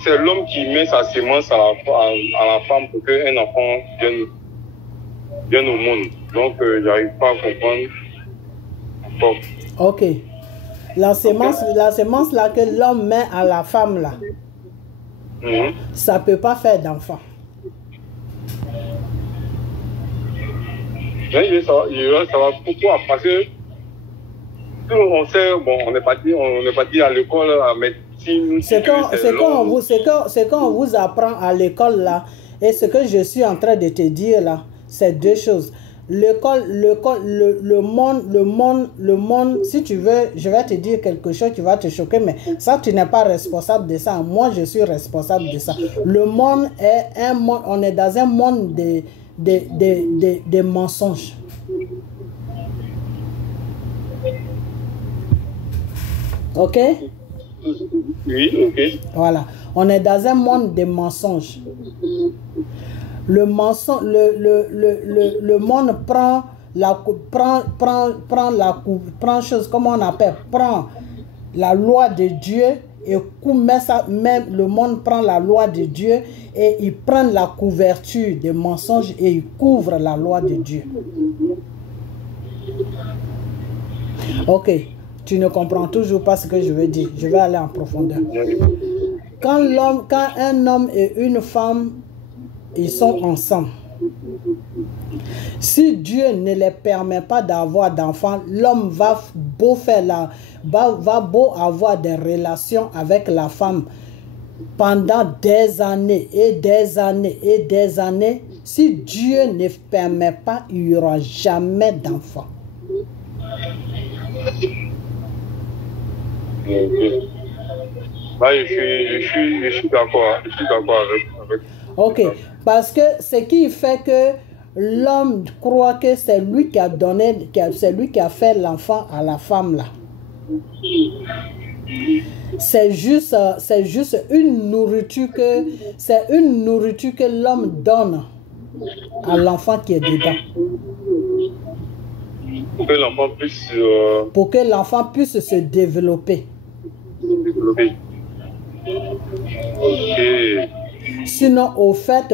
c'est l'homme qui met sa sémence à la femme pour qu'un enfant vienne au monde. Donc, j'arrive pas à comprendre. Bon. Ok. La sémence là que l'homme met à la femme là, ça peut pas faire d'enfant. Je veux savoir pourquoi. Parce que on sait, bon, on est parti à l'école à médecine. C'est quand on vous apprend à l'école là, et ce que je suis en train de te dire là, c'est deux choses. L'école, le monde, si tu veux, je vais te dire quelque chose qui va te choquer, mais ça, tu n'es pas responsable de ça. Moi, je suis responsable de ça. Le monde est un monde, on est dans un monde de mensonges. Ok? Oui, ok. Voilà. On est dans un monde de mensonges. Le monde prend la loi de Dieu et même le monde prend la loi de Dieu et ils prennent la couverture des mensonges et ils couvrent la loi de Dieu. Ok, tu ne comprends toujours pas ce que je veux dire. Je vais aller en profondeur. Quand un homme et une femme ils sont ensemble. Si Dieu ne les permet pas d'avoir d'enfants, l'homme va beau avoir des relations avec la femme pendant des années et des années et des années. Si Dieu ne permet pas, il n'y aura jamais d'enfants. Bah, je suis d'accord. Je suis d'accord avec. Ok, parce que ce qui fait que l'homme croit que c'est lui qui a donné, c'est lui qui a fait l'enfant à la femme là. C'est juste une nourriture que l'homme donne à l'enfant qui est dedans. Pour que l'enfant puisse se développer. Ok. Sinon, au fait,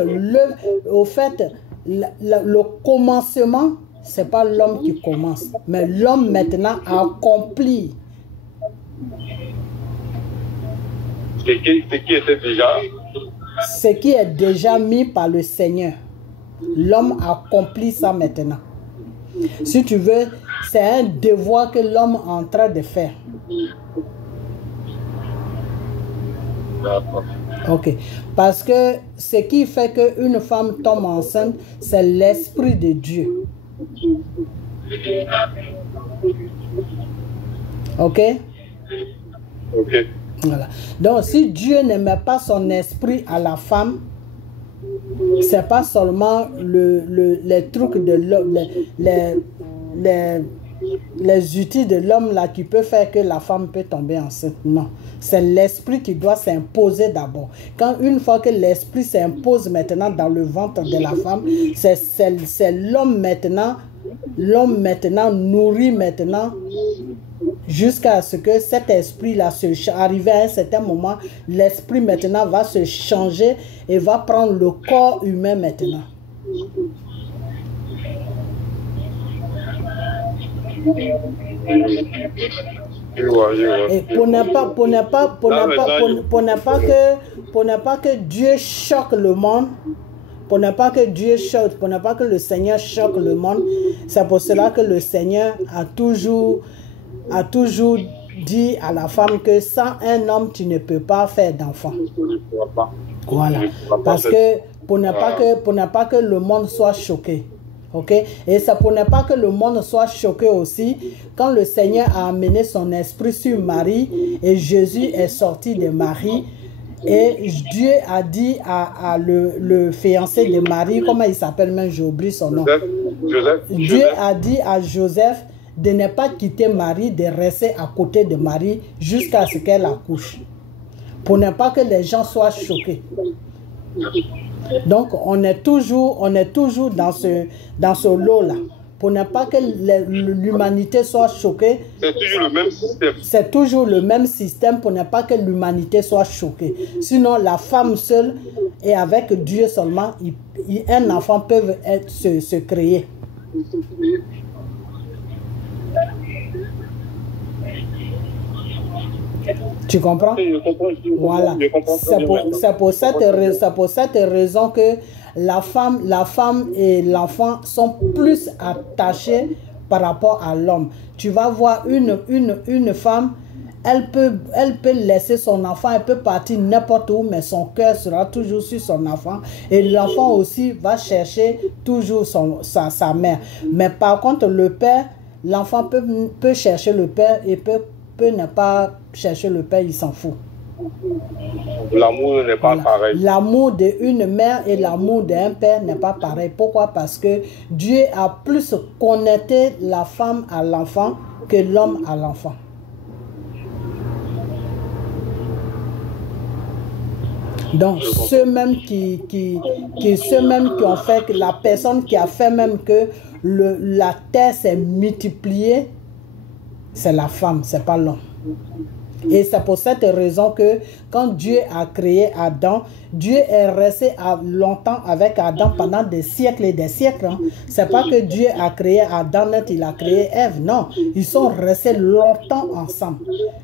le commencement, c'est pas l'homme qui commence, mais l'homme maintenant accomplit. Ce qui était déjà. Ce qui est déjà mis par le Seigneur. L'homme accomplit ça maintenant. Si tu veux, c'est un devoir que l'homme est en train de faire. Ok. Parce que ce qui fait qu'une femme tombe enceinte, c'est l'Esprit de Dieu. Ok? Ok. Voilà. Donc, si Dieu ne met pas son esprit à la femme, c'est pas seulement les trucs de l'homme, les outils de l'homme là qui peut faire que la femme peut tomber enceinte. Non, c'est l'esprit qui doit s'imposer d'abord. Quand une fois que l'esprit s'impose maintenant dans le ventre de la femme, c'est l'homme maintenant nourrit maintenant jusqu'à ce que cet esprit là arrive à un certain moment, l'esprit maintenant va se changer et va prendre le corps humain maintenant. Je vois. Et pour ne pas que Dieu choque le monde, pour ne pas que le Seigneur choque le monde, c'est pour cela que le Seigneur a toujours dit à la femme que sans un homme, tu ne peux pas faire d'enfant. Voilà. Parce que pour ne pas que le monde soit choqué. Ok? Et c'est pour ne pas que le monde soit choqué aussi, quand le Seigneur a amené son esprit sur Marie et Jésus est sorti de Marie, et Dieu a dit à le fiancé de Marie, comment il s'appelle même, j'ai oublié son nom. Dieu a dit à Joseph de ne pas quitter Marie, de rester à côté de Marie jusqu'à ce qu'elle accouche. Pour ne pas que les gens soient choqués. Donc, on est toujours dans ce lot-là. Pour ne pas que l'humanité soit choquée. C'est toujours le même système. C'est toujours le même système pour ne pas que l'humanité soit choquée. Sinon, la femme seule et avec Dieu seulement, un enfant peut se créer. Tu comprends? Oui, je comprends. Voilà. C'est pour cette raison que la femme et l'enfant sont plus attachés par rapport à l'homme. Tu vas voir une femme, elle peut laisser son enfant, elle peut partir n'importe où, mais son cœur sera toujours sur son enfant. Et l'enfant aussi va chercher toujours sa mère. Mais par contre, le père, l'enfant peut chercher le père et peut ne pas chercher le père, il s'en fout. L'amour n'est pas pareil. L'amour d'une mère et l'amour d'un père n'est pas pareil. Pourquoi? Parce que Dieu a plus connecté la femme à l'enfant que l'homme à l'enfant. Donc, ceux-mêmes qui ont fait que la personne qui a fait même que la terre s'est multipliée, c'est la femme, c'est pas l'homme. Et c'est pour cette raison que quand Dieu a créé Adam, Dieu est resté longtemps avec Adam pendant des siècles et des siècles. Hein. C'est pas que Dieu a créé Adam net, il a créé Ève. Non, ils sont restés longtemps ensemble.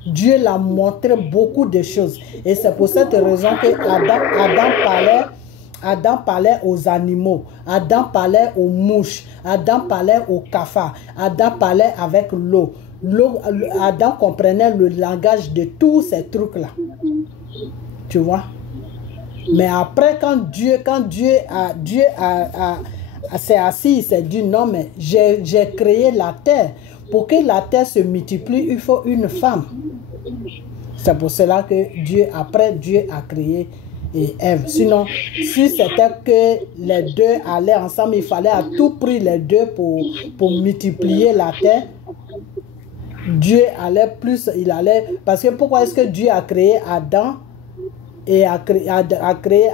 Dieu l'a montré beaucoup de choses. Et c'est pour cette raison que Adam parlait aux animaux, Adam parlait aux mouches, Adam parlait aux cafards, Adam parlait avec l'eau. Adam comprenait le langage de tous ces trucs-là. Tu vois? Mais après, quand Dieu s'est assis, il s'est dit, non, mais j'ai créé la terre. Pour que la terre se multiplie, il faut une femme. C'est pour cela que Dieu a créé Ève. Sinon, si c'était que les deux allaient ensemble, il fallait à tout prix les deux pour multiplier la terre. Dieu allait parce que pourquoi est-ce que Dieu a créé Adam et a créé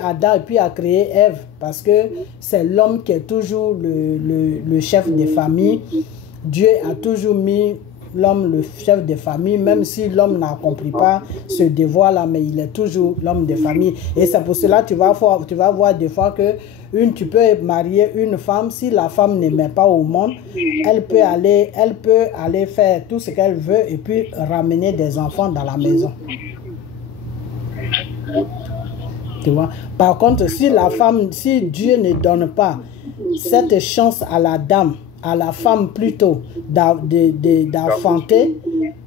Adam et puis a créé Ève? Parce que c'est l'homme qui est toujours le chef de famille. Dieu a toujours mis l'homme le chef de famille, même si l'homme n'accomplit pas ce devoir-là, mais il est toujours l'homme de famille. Et c'est pour cela que tu vas voir des fois que tu peux marier une femme, si la femme ne met pas au monde, elle peut aller faire tout ce qu'elle veut et puis ramener des enfants dans la maison. Tu vois? Par contre, si Dieu ne donne pas cette chance à la dame, à la femme plutôt, d'enfanter,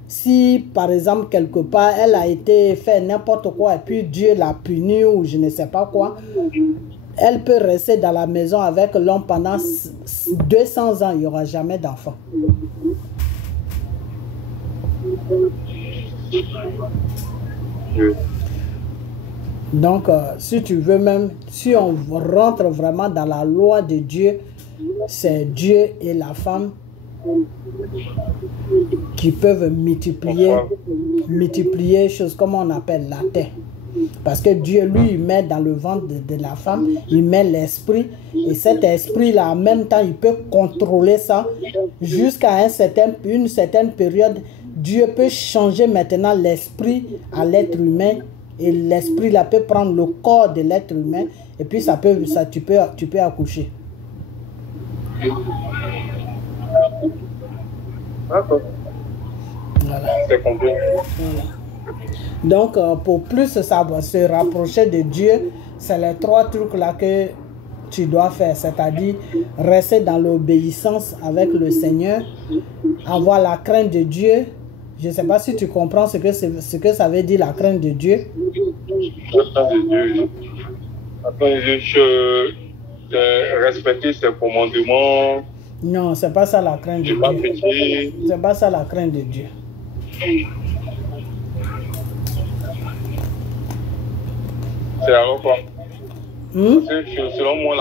si par exemple quelque part elle a été fait n'importe quoi et puis Dieu l'a punie ou je ne sais pas quoi, elle peut rester dans la maison avec l'homme pendant 200 ans, il n'y aura jamais d'enfant. Donc, si tu veux même, si on rentre vraiment dans la loi de Dieu, c'est Dieu et la femme qui peuvent multiplier choses, comme on appelle la terre. Parce que Dieu, lui, il met dans le ventre de la femme, il met l'esprit. Et cet esprit-là, en même temps, il peut contrôler ça jusqu'à une certaine période. Dieu peut changer maintenant l'esprit à l'être humain. Et l'esprit-là peut prendre le corps de l'être humain. Et puis, tu peux accoucher. Voilà. C'est compris. Voilà. Donc, pour plus se rapprocher de Dieu, c'est les 3 trucs là que tu dois faire, c'est-à-dire rester dans l'obéissance avec le Seigneur, avoir la crainte de Dieu. Je ne sais pas si tu comprends ce que ça veut dire, la crainte de Dieu. La crainte de Dieu. La crainte de Dieu, respecter ses commandements. Non, c'est pas ça la crainte de Dieu. C'est pas ça la crainte de Dieu. C'est alors quoi? Parce que selon moi,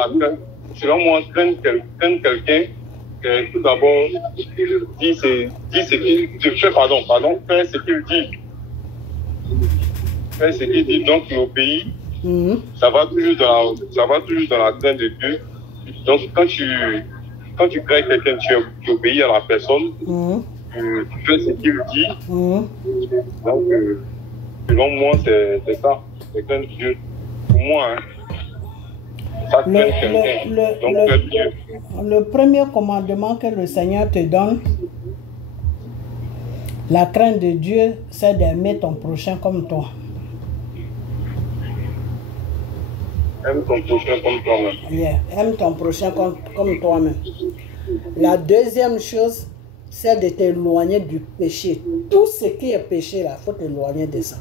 craindre quelqu'un, tout d'abord, dire ce qu'il fait, faire ce qu'il dit. Faire ce qu'il dit, donc il obéit. Ça va toujours dans la crainte de Dieu. Donc quand tu crées quelqu'un, tu obéis à la personne, tu fais ce qu'il dit. Donc, selon moi, c'est ça, c'est craindre Dieu. Pour moi, hein. Le premier commandement que le Seigneur te donne, la crainte de Dieu, c'est d'aimer ton prochain comme toi. Aime ton prochain comme toi-même. Yeah. Aime ton prochain comme toi-même. La deuxième chose, c'est de t'éloigner du péché. Tout ce qui est péché, là, il faut t'éloigner de ça.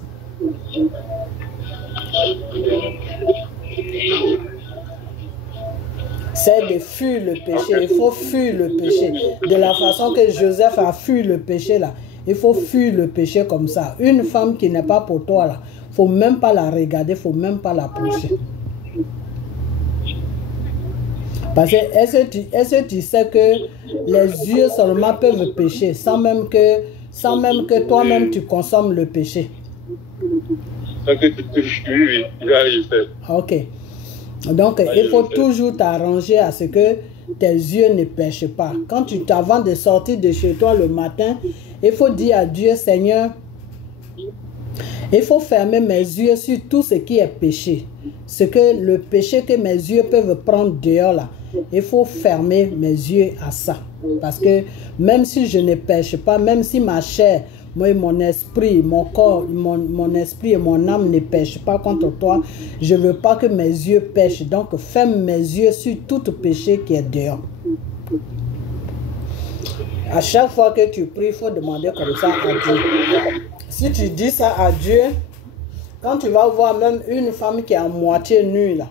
C'est de fuir le péché. Il faut fuir le péché. De la façon que Joseph a fui le péché, là. Il faut fuir le péché comme ça. Une femme qui n'est pas pour toi, là, il ne faut même pas la regarder, il ne faut même pas l'approcher. Parce que est-ce que tu sais que les yeux seulement peuvent pécher sans même que toi-même tu consommes le péché? Oui, il arrive. Ok. Donc, il faut toujours t'arranger à ce que tes yeux ne pêchent pas. Quand avant de sortir de chez toi le matin, il faut dire à Dieu, Seigneur, il faut fermer mes yeux sur tout ce qui est péché. Le péché que mes yeux peuvent prendre dehors là, il faut fermer mes yeux à ça. Parce que même si je ne pêche pas, même si ma chair, moi, mon esprit, mon corps, mon esprit et mon âme ne pêchent pas contre toi, je ne veux pas que mes yeux pêchent. Donc, ferme mes yeux sur tout péché qui est dehors. À chaque fois que tu pries, il faut demander comme ça à Dieu. Si tu dis ça à Dieu, quand tu vas voir même une femme qui est à moitié nue, là,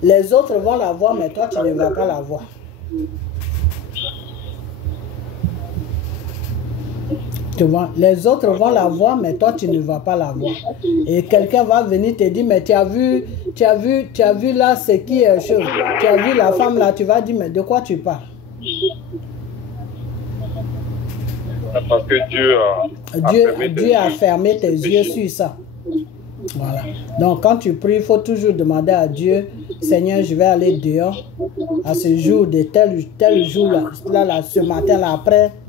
les autres vont la voir, mais toi, tu ne vas pas la voir. Tu vois, les autres vont la voir, mais toi, tu ne vas pas la voir. Et quelqu'un va venir te dire, mais tu as vu là ce qui est chose. Tu as vu la femme là, tu vas dire, mais de quoi tu parles? Parce que Dieu a fermé tes yeux sur ça. Voilà. Donc, quand tu pries, il faut toujours demander à Dieu, Seigneur, je vais aller dehors à ce jour, de tel jour, là, ce matin, là,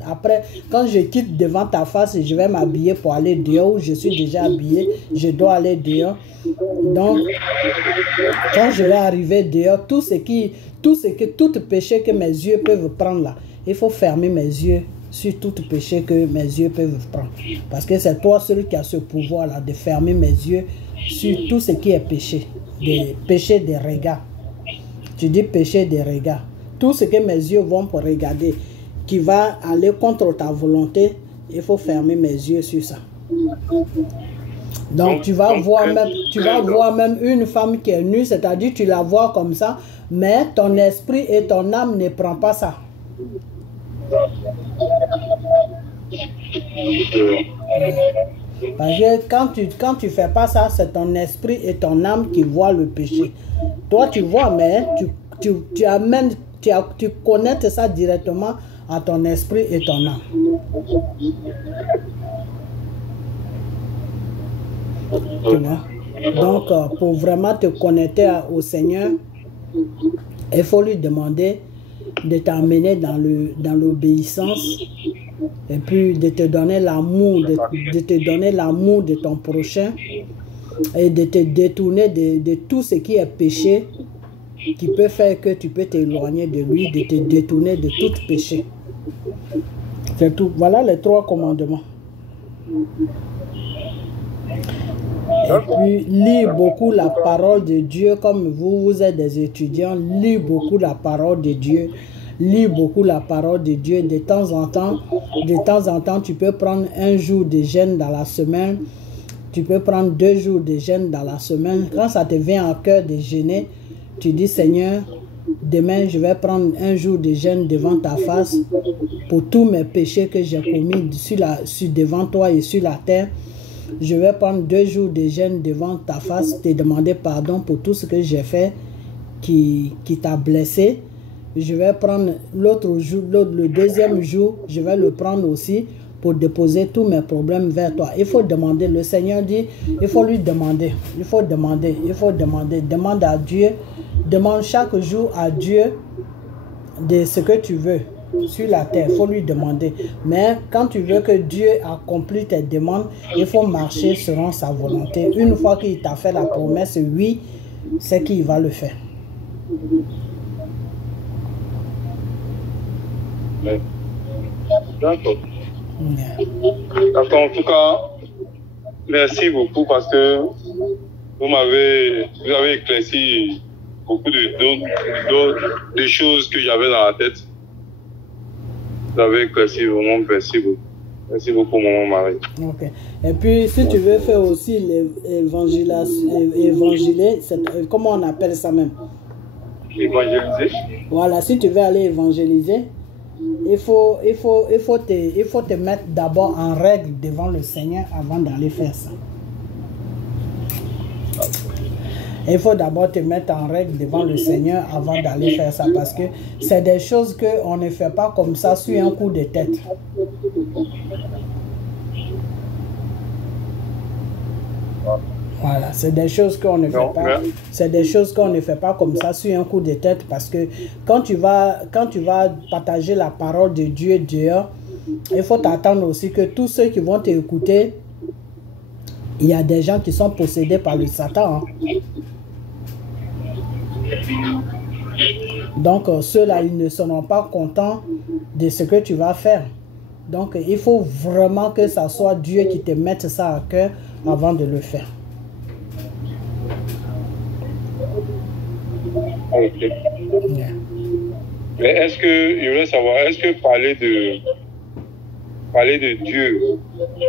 après, quand je quitte devant ta face, je vais m'habiller pour aller dehors, ou je suis déjà habillé, je dois aller dehors. Donc, quand je vais arriver dehors, tout péché que mes yeux peuvent prendre là, il faut fermer mes yeux sur tout péché que mes yeux peuvent prendre. Parce que c'est toi celui qui a ce pouvoir-là de fermer mes yeux sur tout ce qui est péché. Des péchés de regard. Tu dis péché de regard. Tout ce que mes yeux vont pour regarder, qui va aller contre ta volonté, il faut fermer mes yeux sur ça. Donc tu vas voir même une femme qui est nue, c'est-à-dire tu la vois comme ça, mais ton esprit et ton âme ne prennent pas ça. Parce que quand tu fais pas ça, c'est ton esprit et ton âme qui voient le péché. Toi tu vois, mais tu connectes ça directement à ton esprit et ton âme. Tu vois? Donc pour vraiment te connecter au Seigneur, il faut lui demander de t'amener dans l'obéissance et puis de te donner l'amour, de te donner l'amour de ton prochain et de te détourner de tout ce qui est péché qui peut faire que tu peux t'éloigner de lui, de te détourner de tout péché. C'est tout. Voilà les 3 commandements. Et puis, lis beaucoup la parole de Dieu, comme vous êtes des étudiants, lis beaucoup la parole de Dieu. Lis beaucoup la parole de Dieu. De temps en temps, tu peux prendre un jour de jeûne dans la semaine. Tu peux prendre 2 jours de jeûne dans la semaine. Quand ça te vient à cœur de jeûner, tu dis, Seigneur, demain, je vais prendre un jour de jeûne devant ta face pour tous mes péchés que j'ai commis devant toi et sur la terre. Je vais prendre 2 jours de jeûne devant ta face, te demander pardon pour tout ce que j'ai fait qui t'a blessé. Je vais prendre l'autre jour, le 2e jour, je vais le prendre aussi pour déposer tous mes problèmes vers toi. Il faut demander, le Seigneur dit, il faut lui demander, il faut demander. Demande à Dieu, demande chaque jour à Dieu de ce que tu veux sur la terre, il faut lui demander. Mais quand tu veux que Dieu accomplisse tes demandes, il faut marcher selon sa volonté. Une fois qu'il t'a fait la promesse, oui, c'est qu'il va le faire. D'accord. D'accord, en tout cas, merci beaucoup parce que vous avez éclairci beaucoup de choses que j'avais dans la tête. Vous avez éclairci vraiment, merci beaucoup. Merci beaucoup, maman Marie. Ok. Et puis, si tu veux faire aussi l'évangéliser, comment on appelle ça même? Évangéliser? Voilà, si tu veux aller évangéliser, il faut te mettre d'abord en règle devant le Seigneur avant d'aller faire ça. Il faut d'abord te mettre en règle devant le Seigneur avant d'aller faire ça, parce que c'est des choses qu'on ne fait pas comme ça sur un coup de tête. Voilà, c'est des choses qu'on ne fait pas. C'est des choses qu'on ne fait pas comme ça sur un coup de tête, parce que quand tu vas partager la parole de Dieu dehors, il faut t'attendre aussi que tous ceux qui vont t'écouter, il y a des gens qui sont possédés par le Satan. Donc ceux-là, ils ne seront pas contents de ce que tu vas faire. Donc il faut vraiment que ça soit Dieu qui te mette ça à cœur avant de le faire. Ok. Yeah. Mais est-ce que, je voulais savoir, est-ce que parler de Dieu,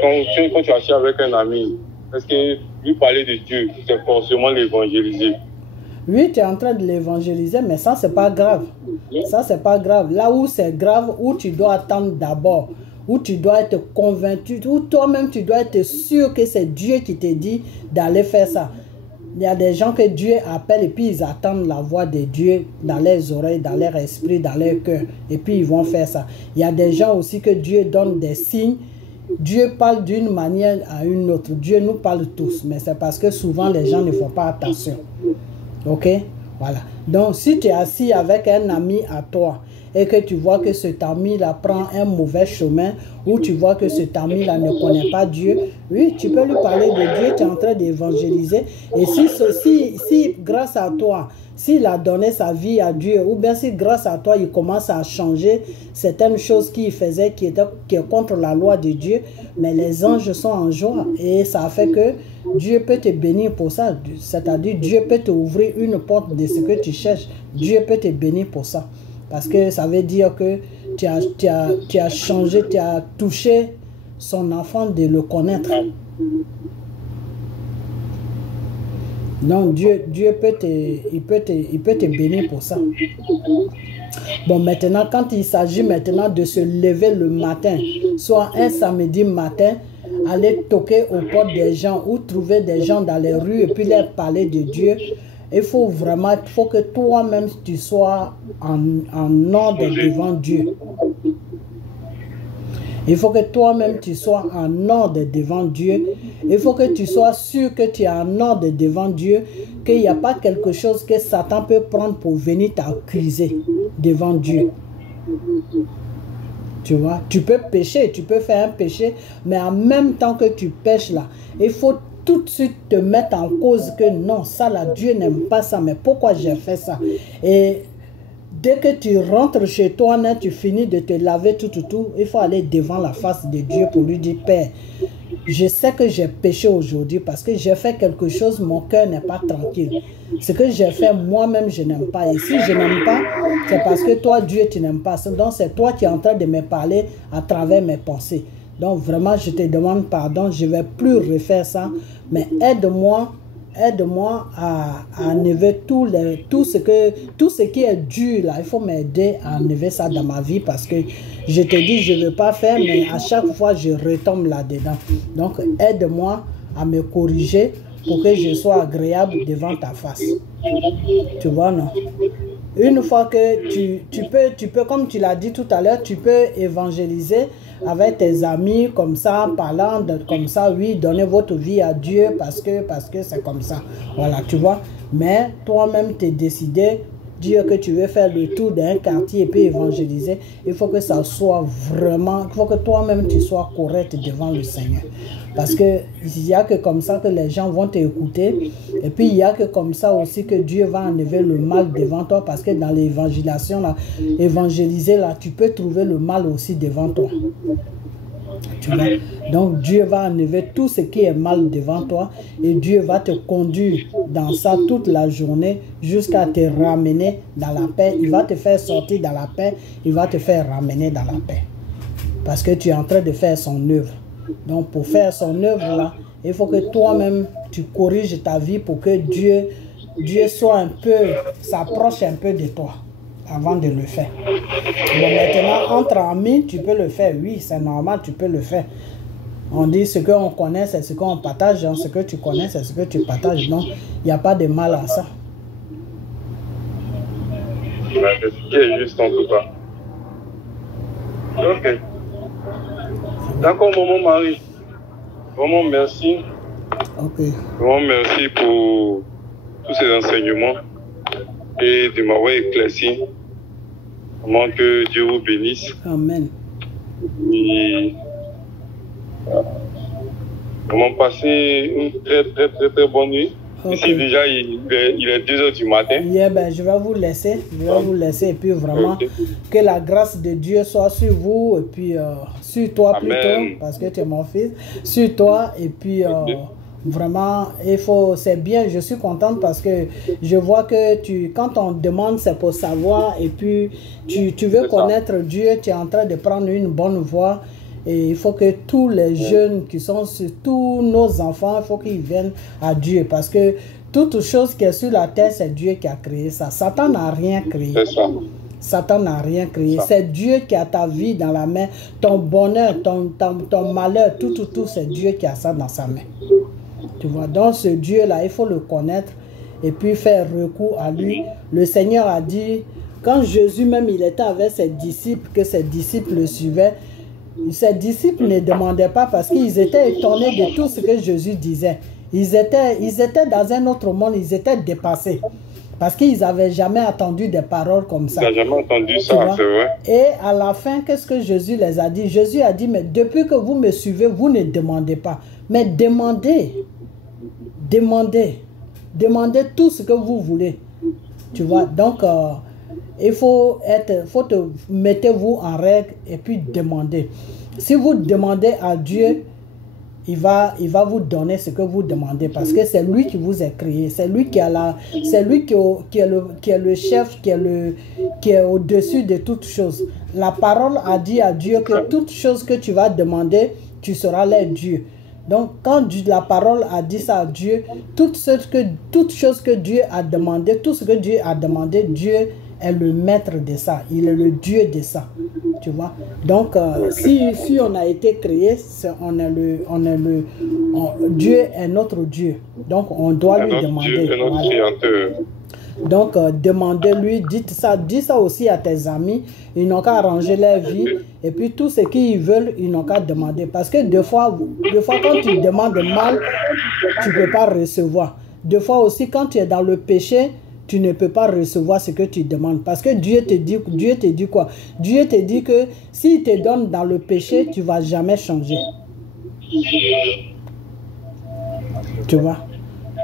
quand tu assis avec un ami, est-ce que lui parler de Dieu, c'est forcément l'évangéliser? Oui, tu es en train de l'évangéliser, mais ça, c'est pas grave. Ça, c'est pas grave. Là où c'est grave, où tu dois attendre d'abord, où tu dois être convaincu, où toi-même, tu dois être sûr que c'est Dieu qui te dit d'aller faire ça. Il y a des gens que Dieu appelle et puis ils attendent la voix de Dieu dans leurs oreilles, dans leur esprit, dans leur cœur. Et puis ils vont faire ça. Il y a des gens aussi que Dieu donne des signes. Dieu parle d'une manière à une autre. Dieu nous parle tous. Mais c'est parce que souvent les gens ne font pas attention. Ok? Voilà. Donc si tu es assis avec un ami à toi et que tu vois que cet ami-là prend un mauvais chemin, ou tu vois que cet ami-là ne connaît pas Dieu, oui, tu peux lui parler de Dieu, tu es en train d'évangéliser. Et si grâce à toi, s'il a donné sa vie à Dieu, ou bien si grâce à toi, il commence à changer certaines choses qu'il faisait qui est contre la loi de Dieu, mais les anges sont en joie. Et ça fait que Dieu peut te bénir pour ça. C'est-à-dire, Dieu peut te ouvrir une porte de ce que tu cherches. Dieu peut te bénir pour ça. Parce que ça veut dire que tu as changé, tu as touché son enfant de le connaître. Donc Dieu peut te bénir pour ça. Bon, maintenant, quand il s'agit maintenant de se lever le matin, soit un samedi matin, aller toquer aux portes des gens ou trouver des gens dans les rues et puis leur parler de Dieu, il faut que toi-même tu sois en ordre devant Dieu. Il faut que toi-même tu sois en ordre devant Dieu. Il faut que tu sois sûr que tu es en ordre devant Dieu, qu'il n'y a pas quelque chose que Satan peut prendre pour venir t'accuser devant Dieu. Tu vois, tu peux pécher, tu peux faire un péché, mais en même temps que tu pêches là, il faut tout de suite te mettre en cause que non, ça là, Dieu n'aime pas ça, mais pourquoi j'ai fait ça? Et dès que tu rentres chez toi, tu finis de te laver tout, il faut aller devant la face de Dieu pour lui dire, Père, je sais que j'ai péché aujourd'hui parce que j'ai fait quelque chose, mon cœur n'est pas tranquille. Ce que j'ai fait, moi-même, je n'aime pas. Et si je n'aime pas, c'est parce que toi, Dieu, tu n'aimes pas. Donc, c'est toi qui es en train de me parler à travers mes pensées. Donc, vraiment, je te demande pardon. Je ne vais plus refaire ça. Mais aide-moi à enlever tout ce qui est dur là. Il faut m'aider à enlever ça dans ma vie parce que je te dis, je ne veux pas faire, mais à chaque fois, je retombe là-dedans. Donc, aide-moi à me corriger pour que je sois agréable devant ta face. Tu vois, non? Une fois que tu peux, comme tu l'as dit tout à l'heure, tu peux évangéliser avec tes amis comme ça, en parlant comme ça, oui, donnez votre vie à Dieu parce que c'est comme ça. Voilà, tu vois. Mais toi-même, tu es décidé, dire que tu veux faire le tour d'un quartier et puis évangéliser. Il faut que ça soit vraiment, il faut que toi-même tu sois correct devant le Seigneur. Parce qu'il n'y a que comme ça que les gens vont t'écouter. Et puis il n'y a que comme ça aussi que Dieu va enlever le mal devant toi. Parce que dans l'évangélisation, évangéliser, là, tu peux trouver le mal aussi devant toi. Tu vois? Donc Dieu va enlever tout ce qui est mal devant toi. Et Dieu va te conduire dans ça toute la journée jusqu'à te ramener dans la paix. Il va te faire sortir dans la paix. Il va te faire ramener dans la paix. Parce que tu es en train de faire son œuvre. Donc, pour faire son œuvre là, il faut que toi-même, tu corriges ta vie pour que Dieu soit un peu, s'approche un peu de toi avant de le faire. Bon, maintenant, entre amis, tu peux le faire. Oui, c'est normal, tu peux le faire. On dit ce qu'on connaît, c'est ce qu'on partage. Hein. Ce que tu connais, c'est ce que tu partages. Donc, il n'y a pas de mal à ça. C'est ce qui est juste en tout cas. Ok. D'accord, maman Marie. Vraiment merci. Ok. Vraiment merci pour tous ces enseignements et de m'avoir éclairci. Vraiment que Dieu vous bénisse. Amen. Et vraiment passer une très bonne nuit. Okay. Ici déjà il est 2h du matin. Yeah, ben, je vais vous laisser. Et puis vraiment que la grâce de Dieu soit sur vous et puis sur toi. Amen. Plutôt parce que tu es mon fils. Sur toi et puis vraiment c'est bien. Je suis contente parce que je vois que quand on demande c'est pour savoir et puis tu veux connaître Dieu. Tu es en train de prendre une bonne voie. Et il faut que tous les jeunes qui sont sur tous nos enfants, il faut qu'ils viennent à Dieu. Parce que toute chose qui est sur la terre, c'est Dieu qui a créé ça. Satan n'a rien créé. Satan n'a rien créé. C'est Dieu qui a ta vie dans la main. Ton bonheur, ton malheur, tout, c'est Dieu qui a ça dans sa main. Tu vois, donc ce Dieu-là, il faut le connaître et puis faire recours à lui. Le Seigneur a dit, quand Jésus même, il était avec ses disciples, que ses disciples le suivaient, ses disciples ne demandaient pas parce qu'ils étaient étonnés de tout ce que Jésus disait. Ils étaient dans un autre monde, ils étaient dépassés. Parce qu'ils n'avaient jamais entendu des paroles comme ça. Ils n'ont jamais entendu ça, c'est vrai. Et à la fin, qu'est-ce que Jésus les a dit? Jésus a dit, mais depuis que vous me suivez, vous ne demandez pas. Mais demandez tout ce que vous voulez. Tu vois, donc il faut mettez-vous en règle et puis demandez. Si vous demandez à Dieu, il va vous donner ce que vous demandez parce que c'est lui qui vous a créé, c'est lui qui est le chef, qui est au-dessus de toutes choses. La parole a dit à Dieu que toute chose que tu vas demander, tu seras leur Dieu. Donc, quand la parole a dit ça à Dieu, toute chose que Dieu a demandé, tout ce que Dieu a demandé, Dieu est le maître de ça. Il est le Dieu de ça. Tu vois? Donc, si on a été créé, Dieu est notre Dieu. Donc, on doit lui demander. Dieu est notre créateur. Donc, demandez-lui, dites ça aussi à tes amis. Ils n'ont qu'à arranger leur vie. Et puis, tout ce qu'ils veulent, ils n'ont qu'à demander. Parce que deux fois, quand tu demandes mal, tu ne peux pas recevoir. Deux fois aussi, quand tu es dans le péché, tu ne peux pas recevoir ce que tu demandes. Parce que Dieu te dit quoi? Dieu te dit que s'il te donne dans le péché, tu ne vas jamais changer. Tu vois?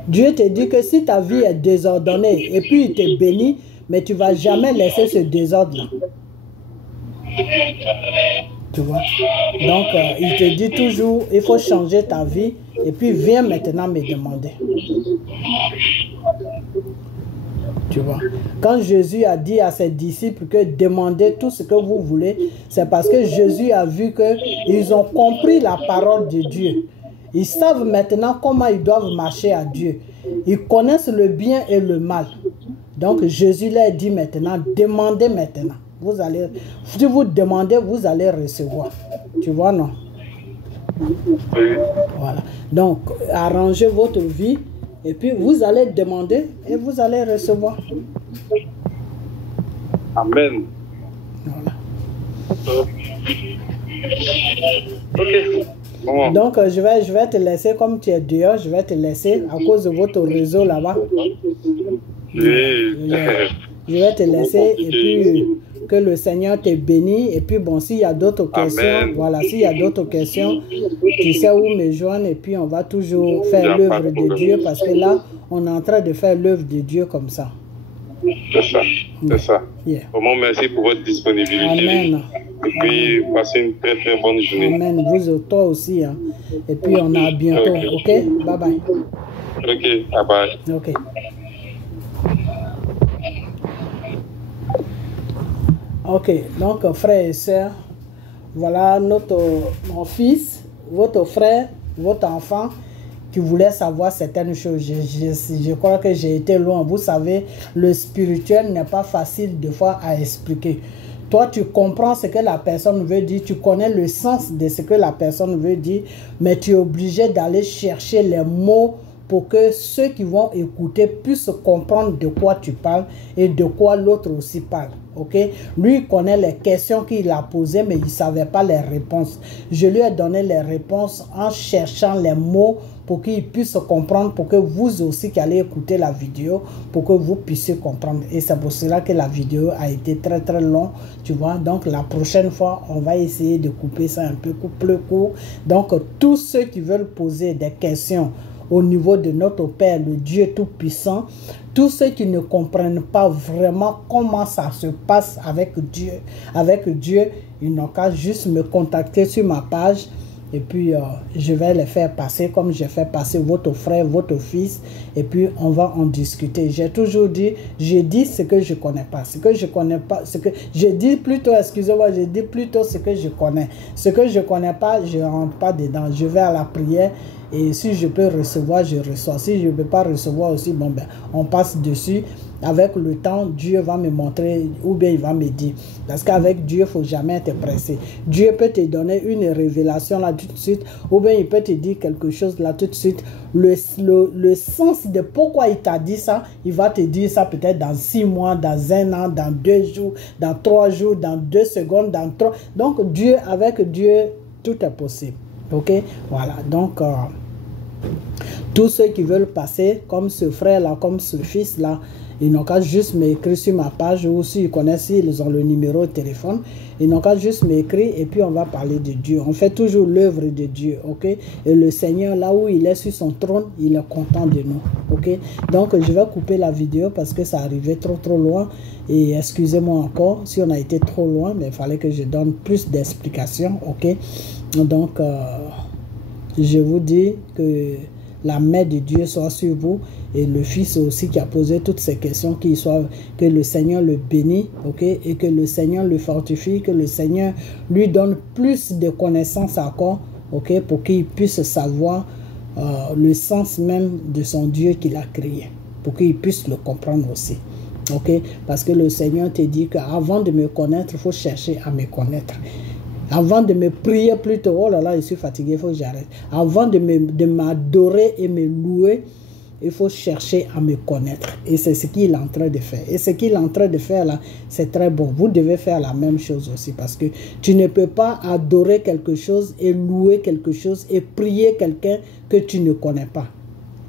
Dieu te dit que si ta vie est désordonnée et puis il te bénit, mais tu ne vas jamais laisser ce désordre-là. Tu vois? Donc, il te dit toujours, il faut changer ta vie, et puis viens maintenant me demander. Tu vois? Quand Jésus a dit à ses disciples que demandez tout ce que vous voulez, c'est parce que Jésus a vu qu'ils ont compris la parole de Dieu. Ils savent maintenant comment ils doivent marcher à Dieu. Ils connaissent le bien et le mal. Donc Jésus leur dit maintenant, demandez maintenant. Vous allez, si vous demandez, vous allez recevoir. Tu vois, non? Voilà. Donc, arrangez votre vie et puis vous allez demander et vous allez recevoir. Amen. Voilà. Ok. Bon. Donc, je vais te laisser, comme tu es dehors, je vais te laisser à cause de votre réseau là-bas. Oui. Je vais te laisser et puis que le Seigneur te bénisse. Et puis bon, s'il y a d'autres questions, Amen. voilà, s'il y a d'autres questions, tu sais où me joindre et puis on va toujours faire l'œuvre de Dieu parce que là, on est en train de faire l'œuvre de Dieu comme ça. C'est ça, c'est ça. Yeah. Vraiment, merci pour votre disponibilité. Amen. Et puis, passez une très très bonne journée. Amen. Vous toi aussi. Hein. Et puis on a bientôt. Ok? Bye bye. Ok, bye bye. Ok. Ok, donc frères et sœurs, voilà mon fils, votre frère, votre enfant qui voulait savoir certaines choses. Je crois que j'ai été loin. Vous savez, le spirituel n'est pas facile des fois à expliquer. Toi, tu comprends ce que la personne veut dire, tu connais le sens de ce que la personne veut dire, mais tu es obligé d'aller chercher les mots pour que ceux qui vont écouter puissent comprendre de quoi tu parles et de quoi l'autre aussi parle. Ok? Lui, il connaît les questions qu'il a posées, mais il ne savait pas les réponses. Je lui ai donné les réponses en cherchant les mots pour qu'il puisse comprendre, pour que vous aussi qui allez écouter la vidéo, pour que vous puissiez comprendre. Et c'est pour cela que la vidéo a été très très longue, tu vois. Donc la prochaine fois, on va essayer de couper ça un peu plus court. Donc tous ceux qui veulent poser des questions au niveau de notre Père, le Dieu Tout-Puissant, tous ceux qui ne comprennent pas vraiment comment ça se passe avec Dieu, ils n'ont qu'à juste me contacter sur ma page et puis je vais les faire passer comme j'ai fait passer votre frère, votre fils et puis on va en discuter. J'ai toujours dit, je dis ce que je connais pas, ce que je connais pas, ce que je dis plutôt, excusez-moi, je dis plutôt ce que je connais. Ce que je connais pas, je rentre pas dedans. Je vais à la prière. Et si je peux recevoir, je reçois. Si je ne peux pas recevoir aussi, bon ben, on passe dessus. Avec le temps, Dieu va me montrer ou bien il va me dire. Parce qu'avec Dieu, il ne faut jamais être pressé. Dieu peut te donner une révélation là tout de suite ou bien il peut te dire quelque chose là tout de suite. Le sens de pourquoi il t'a dit ça, il va te dire ça peut-être dans 6 mois, dans 1 an, dans 2 jours, dans 3 jours, dans 2 secondes, dans 3. Donc Dieu, avec Dieu, tout est possible. Ok? Voilà. Donc... tous ceux qui veulent passer, comme ce frère-là, comme ce fils-là, ils n'ont qu'à juste m'écrire sur ma page ou s'ils connaissent, ils ont le numéro de téléphone, ils n'ont qu'à juste m'écrire et puis on va parler de Dieu. On fait toujours l'œuvre de Dieu, ok? Et le Seigneur, là où il est sur son trône, il est content de nous, ok? Donc, je vais couper la vidéo parce que ça arrivait trop loin et excusez-moi encore si on a été trop loin, mais il fallait que je donne plus d'explications, ok? Donc, je vous dis que la main de Dieu soit sur vous et le Fils aussi qui a posé toutes ces questions, que le Seigneur le bénisse, ok, et que le Seigneur le fortifie, que le Seigneur lui donne plus de connaissances encore, ok, pour qu'il puisse savoir le sens même de son Dieu qu'il a créé, pour qu'il puisse le comprendre aussi. Ok, parce que le Seigneur te dit qu'avant de me connaître, il faut chercher à me connaître. Avant de me prier plutôt, oh là là, je suis fatigué, il faut que j'arrête. Avant de m'adorer et me louer, il faut chercher à me connaître. Et c'est ce qu'il est en train de faire. Et ce qu'il est en train de faire là, c'est très bon. Vous devez faire la même chose aussi parce que tu ne peux pas adorer quelque chose et louer quelque chose et prier quelqu'un que tu ne connais pas.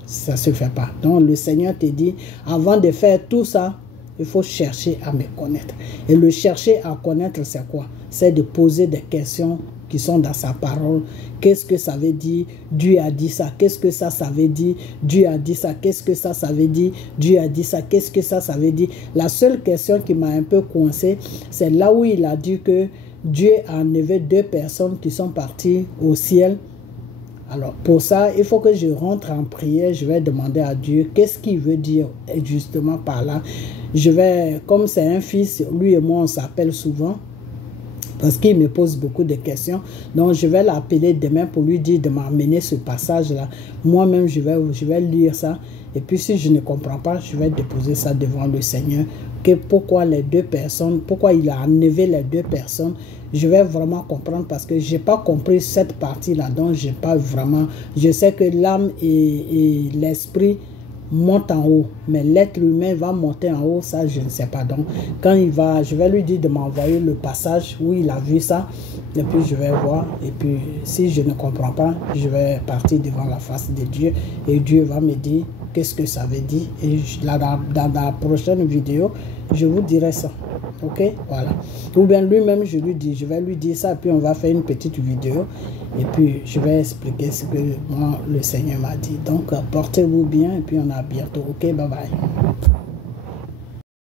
Ça ne se fait pas. Donc le Seigneur te dit, avant de faire tout ça, il faut chercher à me connaître. Et le chercher à connaître, c'est quoi? C'est de poser des questions qui sont dans sa parole. Qu'est-ce que ça veut dire? Dieu a dit ça. Qu'est-ce que ça veut dire? Dieu a dit ça. Qu'est-ce que ça veut dire? Dieu a dit ça. Qu'est-ce que ça veut dire? La seule question qui m'a un peu coincé, c'est là où il a dit que Dieu a enlevé 2 personnes qui sont parties au ciel. Alors, pour ça, il faut que je rentre en prière. Je vais demander à Dieu qu'est-ce qu'il veut dire justement par là. Je vais, comme c'est un fils, lui et moi, on s'appelle souvent parce qu'il me pose beaucoup de questions. Donc, je vais l'appeler demain pour lui dire de m'amener ce passage-là. Moi-même, je vais lire ça. Et puis, si je ne comprends pas, je vais déposer ça devant le Seigneur. Pourquoi les 2 personnes, pourquoi il a enlevé les 2 personnes. Je vais vraiment comprendre parce que je n'ai pas compris cette partie-là. Donc, j'ai pas vraiment... Je sais que l'âme et l'esprit montent en haut. Mais l'être humain va monter en haut, ça, je ne sais pas. Donc, quand il va... Je vais lui dire de m'envoyer le passage où il a vu ça. Et puis, je vais voir. Et puis, si je ne comprends pas, je vais partir devant la face de Dieu. Et Dieu va me dire qu'est-ce que ça veut dire. Et là, dans la prochaine vidéo, je vous dirai ça. Ok, voilà. Ou bien lui-même, je vais lui dire ça, puis on va faire une petite vidéo. Et puis, je vais expliquer ce que moi, le Seigneur m'a dit. Donc, portez-vous bien, et puis on a bientôt. Ok, bye bye.